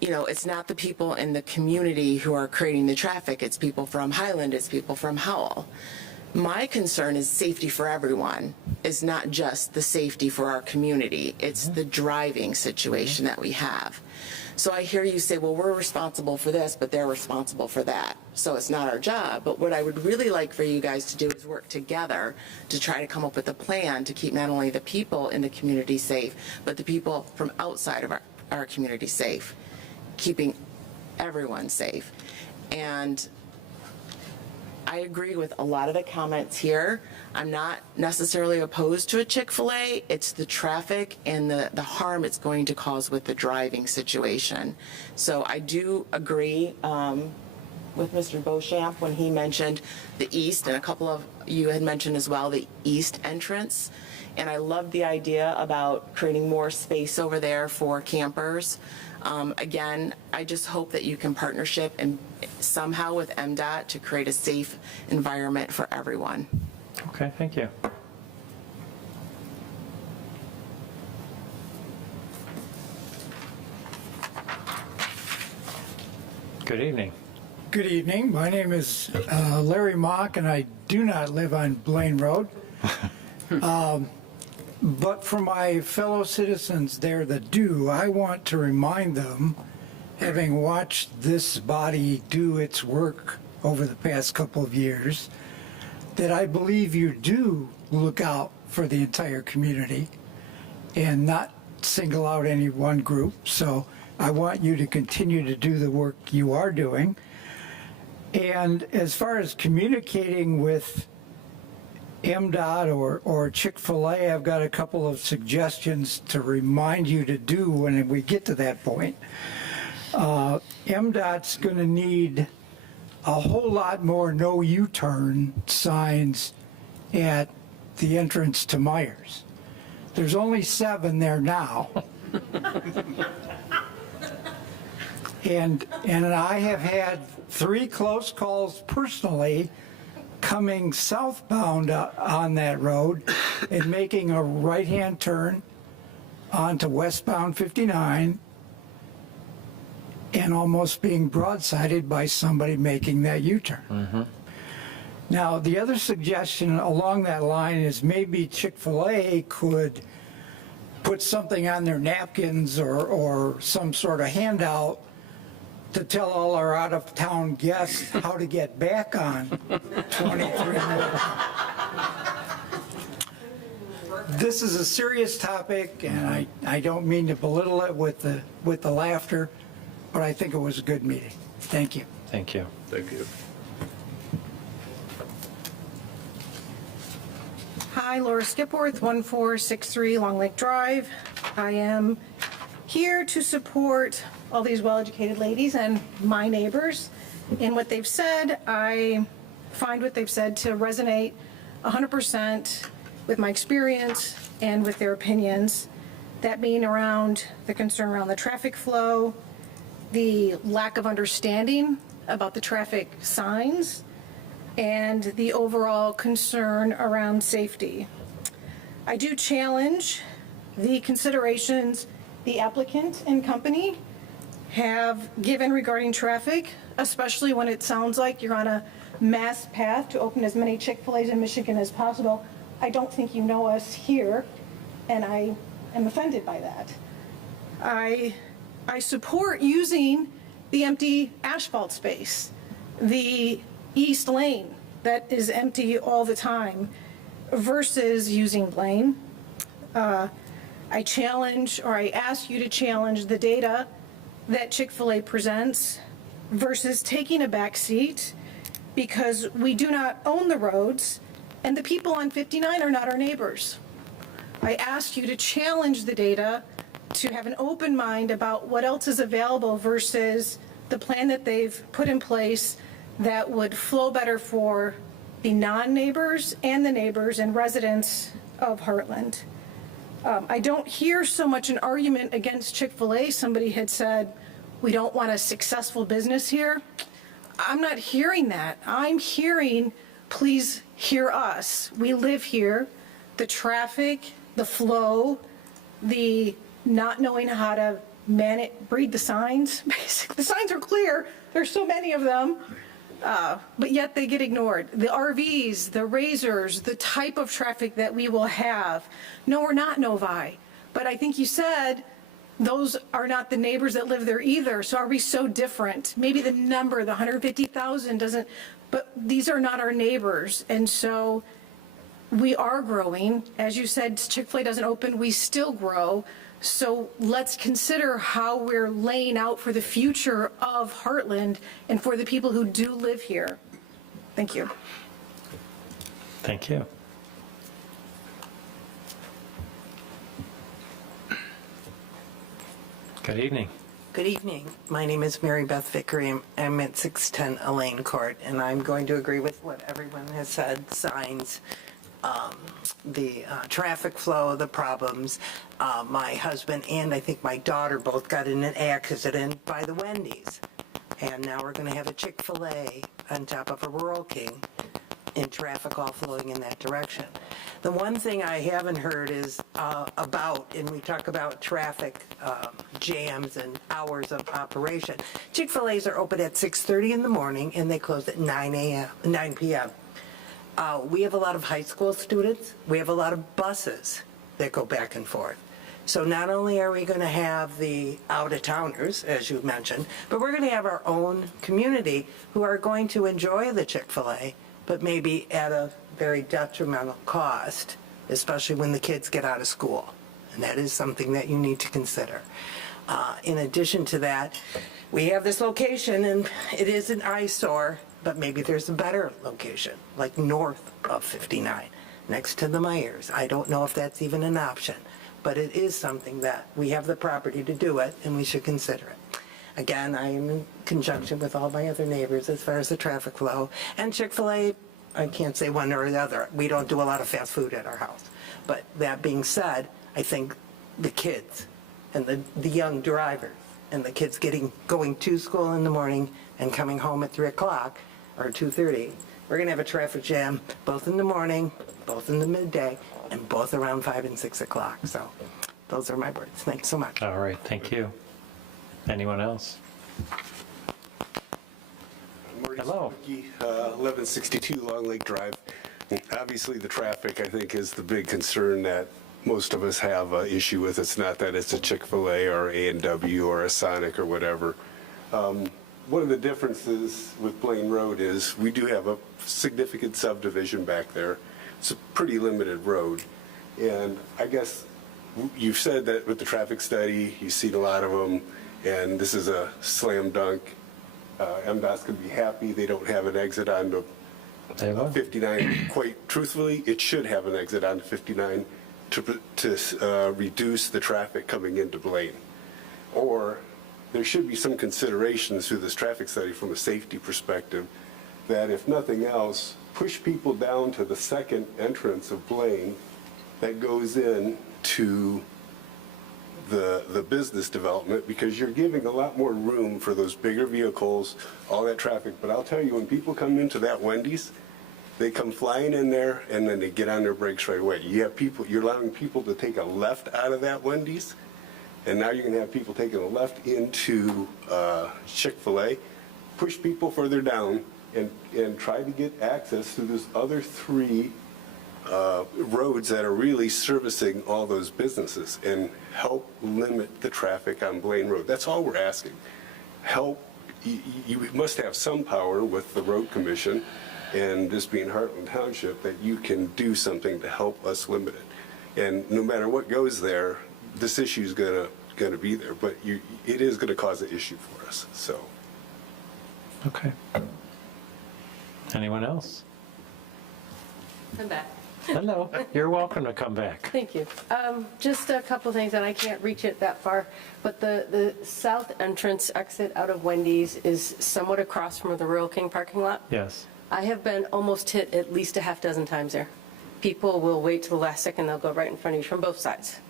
you know, it's not the people in the community who are creating the traffic. It's people from Highland, it's people from Howell. My concern is safety for everyone. It's not just the safety for our community. It's the driving situation that we have. So I hear you say, well, we're responsible for this, but they're responsible for that. So it's not our job. But what I would really like for you guys to do is work together to try to come up with a plan to keep not only the people in the community safe, but the people from outside of our community safe, keeping everyone safe. And I agree with a lot of the comments here. I'm not necessarily opposed to a Chick-fil-A. It's the traffic and the harm it's going to cause with the driving situation. So I do agree with Mr. Beauchamp when he mentioned the east, and a couple of you had mentioned as well the east entrance. And I love the idea about creating more space over there for campers. Again, I just hope that you can partnership and somehow with MDOT to create a safe environment for everyone. Okay, thank you. Good evening. Good evening. My name is Larry Mock, and I do not live on Blaine Road. But for my fellow citizens there that do, I want to remind them, having watched this body do its work over the past couple of years, that I believe you do look out for the entire community and not single out any one group. So I want you to continue to do the work you are doing. And as far as communicating with MDOT or Chick-fil-A, I've got a couple of suggestions to remind you to do when we get to that point. MDOT's going to need a whole lot more no U-turn signs at the entrance to Myers. There's only 7 there now. And I have had 3 close calls personally coming southbound on that road and making a right-hand turn onto westbound 59 and almost being broadsided by somebody making that U-turn. Now, the other suggestion along that line is maybe Chick-fil-A could put something on their napkins or some sort of handout to tell all our out-of-town guests how to get back on 23. This is a serious topic, and I don't mean to belittle it with the laughter, but I think it was a good meeting. Thank you. Thank you. Thank you. Hi, Laura Skipworth, 1463 Long Lake Drive. I am here to support all these well-educated ladies and my neighbors in what they've said. I find what they've said to resonate 100% with my experience and with their opinions. That being around the concern around the traffic flow, the lack of understanding about the traffic signs, and the overall concern around safety. I do challenge the considerations the applicant and company have given regarding traffic, especially when it sounds like you're on a mass path to open as many Chick-fil-A's in Michigan as possible. I don't think you know us here, and I am offended by that. I support using the empty asphalt space, the east lane that is empty all the time, versus using Blaine. I challenge, or I ask you to challenge the data that Chick-fil-A presents versus taking a back seat, because we do not own the roads and the people on 59 are not our neighbors. I ask you to challenge the data, to have an open mind about what else is available versus the plan that they've put in place that would flow better for the non-neighbors and the neighbors and residents of Heartland. I don't hear so much an argument against Chick-fil-A. Somebody had said, we don't want a successful business here. I'm not hearing that. I'm hearing, please hear us. We live here. The traffic, the flow, the not knowing how to read the signs. Basically, the signs are clear. There's so many of them. But yet they get ignored. The RVs, the razors, the type of traffic that we will have. No, we're not Novi. But I think you said those are not the neighbors that live there either. So are we so different? Maybe the number, the 150,000 doesn't, but these are not our neighbors. And so we are growing. As you said, Chick-fil-A doesn't open, we still grow. So let's consider how we're laying out for the future of Heartland and for the people who do live here. Thank you. Thank you. Good evening. Good evening. My name is Mary Beth Vickery. I'm at 610 Elaine Court, and I'm going to agree with what everyone has said. Signs, the traffic flow, the problems. My husband and I think my daughter both got in an accident by the Wendy's. And now we're going to have a Chick-fil-A on top of a Rural King, and traffic all flowing in that direction. The one thing I haven't heard is and we talk about traffic jams and hours of operation. Chick-fil-A's are open at 6:30 in the morning and they close at 9 p.m. We have a lot of high school students. We have a lot of buses that go back and forth. So not only are we going to have the out-of-towners, as you mentioned, but we're going to have our own community who are going to enjoy the Chick-fil-A, but maybe at a very detrimental cost, especially when the kids get out of school. And that is something that you need to consider. In addition to that, we have this location, and it is an eyesore, but maybe there's a better location, like north of 59, next to the Myers. I don't know if that's even an option, but it is something that we have the property to do it, and we should consider it. Again, I am in conjunction with all my other neighbors as far as the traffic flow. And Chick-fil-A, I can't say one or the other. We don't do a lot of fast food at our house. But that being said, I think the kids and the young drivers and the kids going to school in the morning and coming home at 3 o'clock or 2:30, we're going to have a traffic jam both in the morning, both in the midday, and both around 5 and 6 o'clock. So those are my words. Thanks so much. All right, thank you. Anyone else? Hello. 1162 Long Lake Drive. Obviously, the traffic, I think, is the big concern that most of us have an issue with. It's not that it's a Chick-fil-A or A&W or a Sonic or whatever. One of the differences with Blaine Road is we do have a significant subdivision back there. It's a pretty limited road. And I guess you've said that with the traffic study, you've seen a lot of them, and this is a slam dunk. MDOT's going to be happy they don't have an exit onto 59. Quite truthfully, it should have an exit onto 59 to reduce the traffic coming into Blaine. Or there should be some considerations through this traffic study from a safety perspective that, if nothing else, push people down to the second entrance of Blaine that goes in to the business development, because you're giving a lot more room for those bigger vehicles, all that traffic. But I'll tell you, when people come into that Wendy's, they come flying in there and then they get on their brakes right away. You're allowing people to take a left out of that Wendy's, and now you're going to have people taking a left into Chick-fil-A. Push people further down and try to get access to those other three roads that are really servicing all those businesses, and help limit the traffic on Blaine Road. That's all we're asking. Help. You must have some power with the road commission, and this being Heartland Township, that you can do something to help us limit it. And no matter what goes there, this issue is gonna be there, but it is gonna cause an issue for us. So. Okay. Anyone else? I'm back. Hello. You're welcome to come back. Thank you. Just a couple things, and I can't reach it that far, but the south entrance exit out of Wendy's is somewhat across from the Rural King parking lot. Yes. I have been almost hit at least a half dozen times there. People will wait till the last second, they'll go right in front of you from both sides.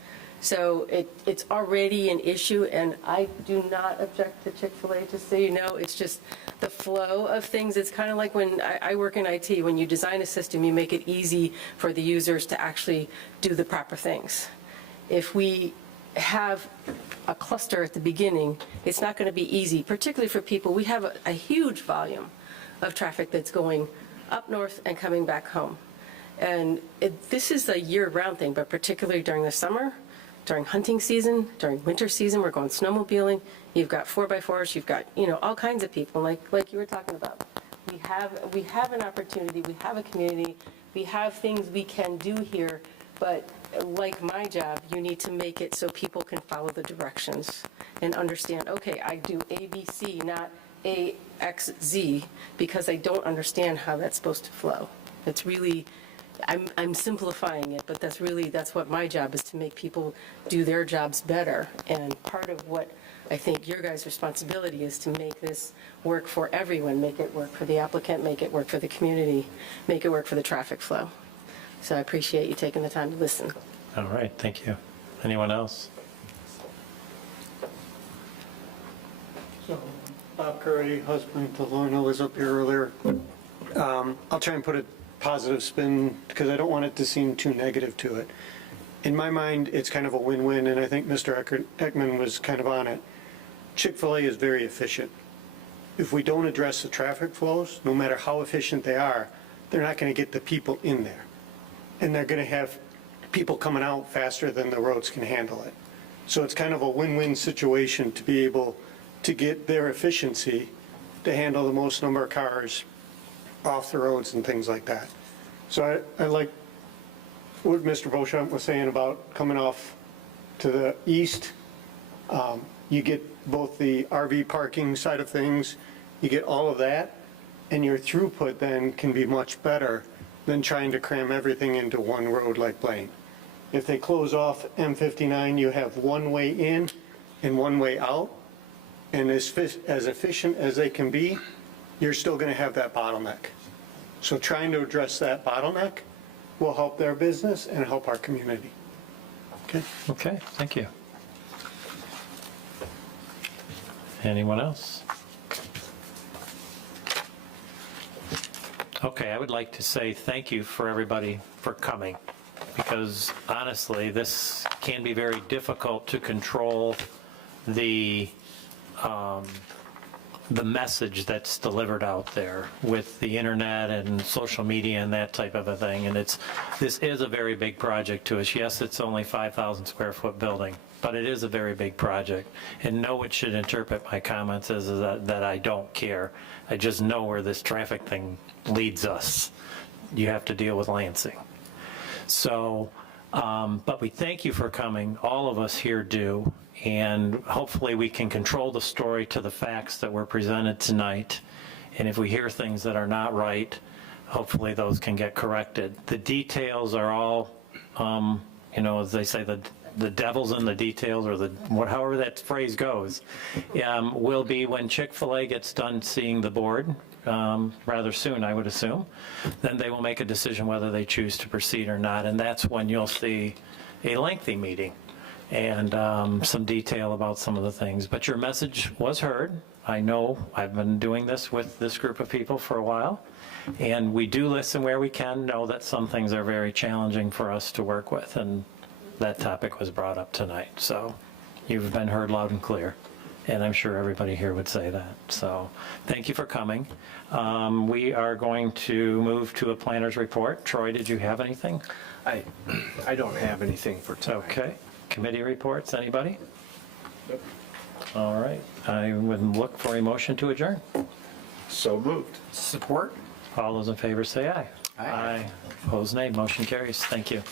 So it's already an issue, and I do not object to Chick-fil-A, just so you know. It's just the flow of things. It's kind of like when I work in IT. When you design a system, you make it easy for the users to actually do the proper things. If we have a cluster at the beginning, it's not going to be easy, particularly for people. We have a huge volume of traffic that's going up north and coming back home. And this is a year-round thing, but particularly during the summer, during hunting season, during winter season, we're going snowmobiling. You've got 4x4s, you've got, all kinds of people like you were talking about. We have an opportunity, we have a community, we have things we can do here, but like my job, you need to make it so people can follow the directions and understand, okay, I do A, B, C, not AXZ because I don't understand how that's supposed to flow. It's really, I'm simplifying it, but that's what my job is, to make people do their jobs better. And part of what I think your guys' responsibility is to make this work for everyone, make it work for the applicant, make it work for the community, make it work for the traffic flow. So I appreciate you taking the time to listen. All right, thank you. Anyone else? So, Bob Curry, husband to Lorna, was up here earlier. I'll try and put a positive spin because I don't want it to seem too negative to it. In my mind, it's kind of a win-win, and I think Mr. Ekman was kind of on it. Chick-fil-A is very efficient. If we don't address the traffic flows, no matter how efficient they are, they're not going to get the people in there. And they're going to have people coming out faster than the roads can handle it. So it's kind of a win-win situation to be able to get their efficiency to handle the most number of cars off the roads and things like that. So I like what Mr. Beauchamp was saying about coming off to the east. You get both the RV parking side of things, you get all of that, and your throughput then can be much better than trying to cram everything into one road like Blaine. If they close off M59, you have one way in and one way out, and as efficient as they can be, you're still going to have that bottleneck. So trying to address that bottleneck will help their business and help our community. Okay? Okay, thank you. Anyone else? Okay, I would like to say thank you for everybody for coming, because honestly, this can be very difficult to control the message that's delivered out there with the internet and social media and that type of a thing. And this is a very big project to us. Yes, it's only 5,000 square foot building, but it is a very big project. And no one should interpret my comments as that I don't care. I just know where this traffic thing leads us. You have to deal with Lansing. So, but we thank you for coming. All of us here do. And hopefully we can control the story to the facts that were presented tonight. And if we hear things that are not right, hopefully those can get corrected. The details are all, as they say, the devil's in the details, or however that phrase goes, will be when Chick-fil-A gets done seeing the board, rather soon, I would assume. Then they will make a decision whether they choose to proceed or not. And that's when you'll see a lengthy meeting and some detail about some of the things. But your message was heard. I know I've been doing this with this group of people for a while, and we do listen where we can, know that some things are very challenging for us to work with, and that topic was brought up tonight. So you've been heard loud and clear, and I'm sure everybody here would say that. So thank you for coming. We are going to move to a planner's report. Troy, did you have anything? I don't have anything for tonight. Okay. Committee reports, anybody? Nope. All right, I would look for a motion to adjourn. So moved. Support? All those in favor say aye. Aye. Opposed, nay. Motion carries. Thank you.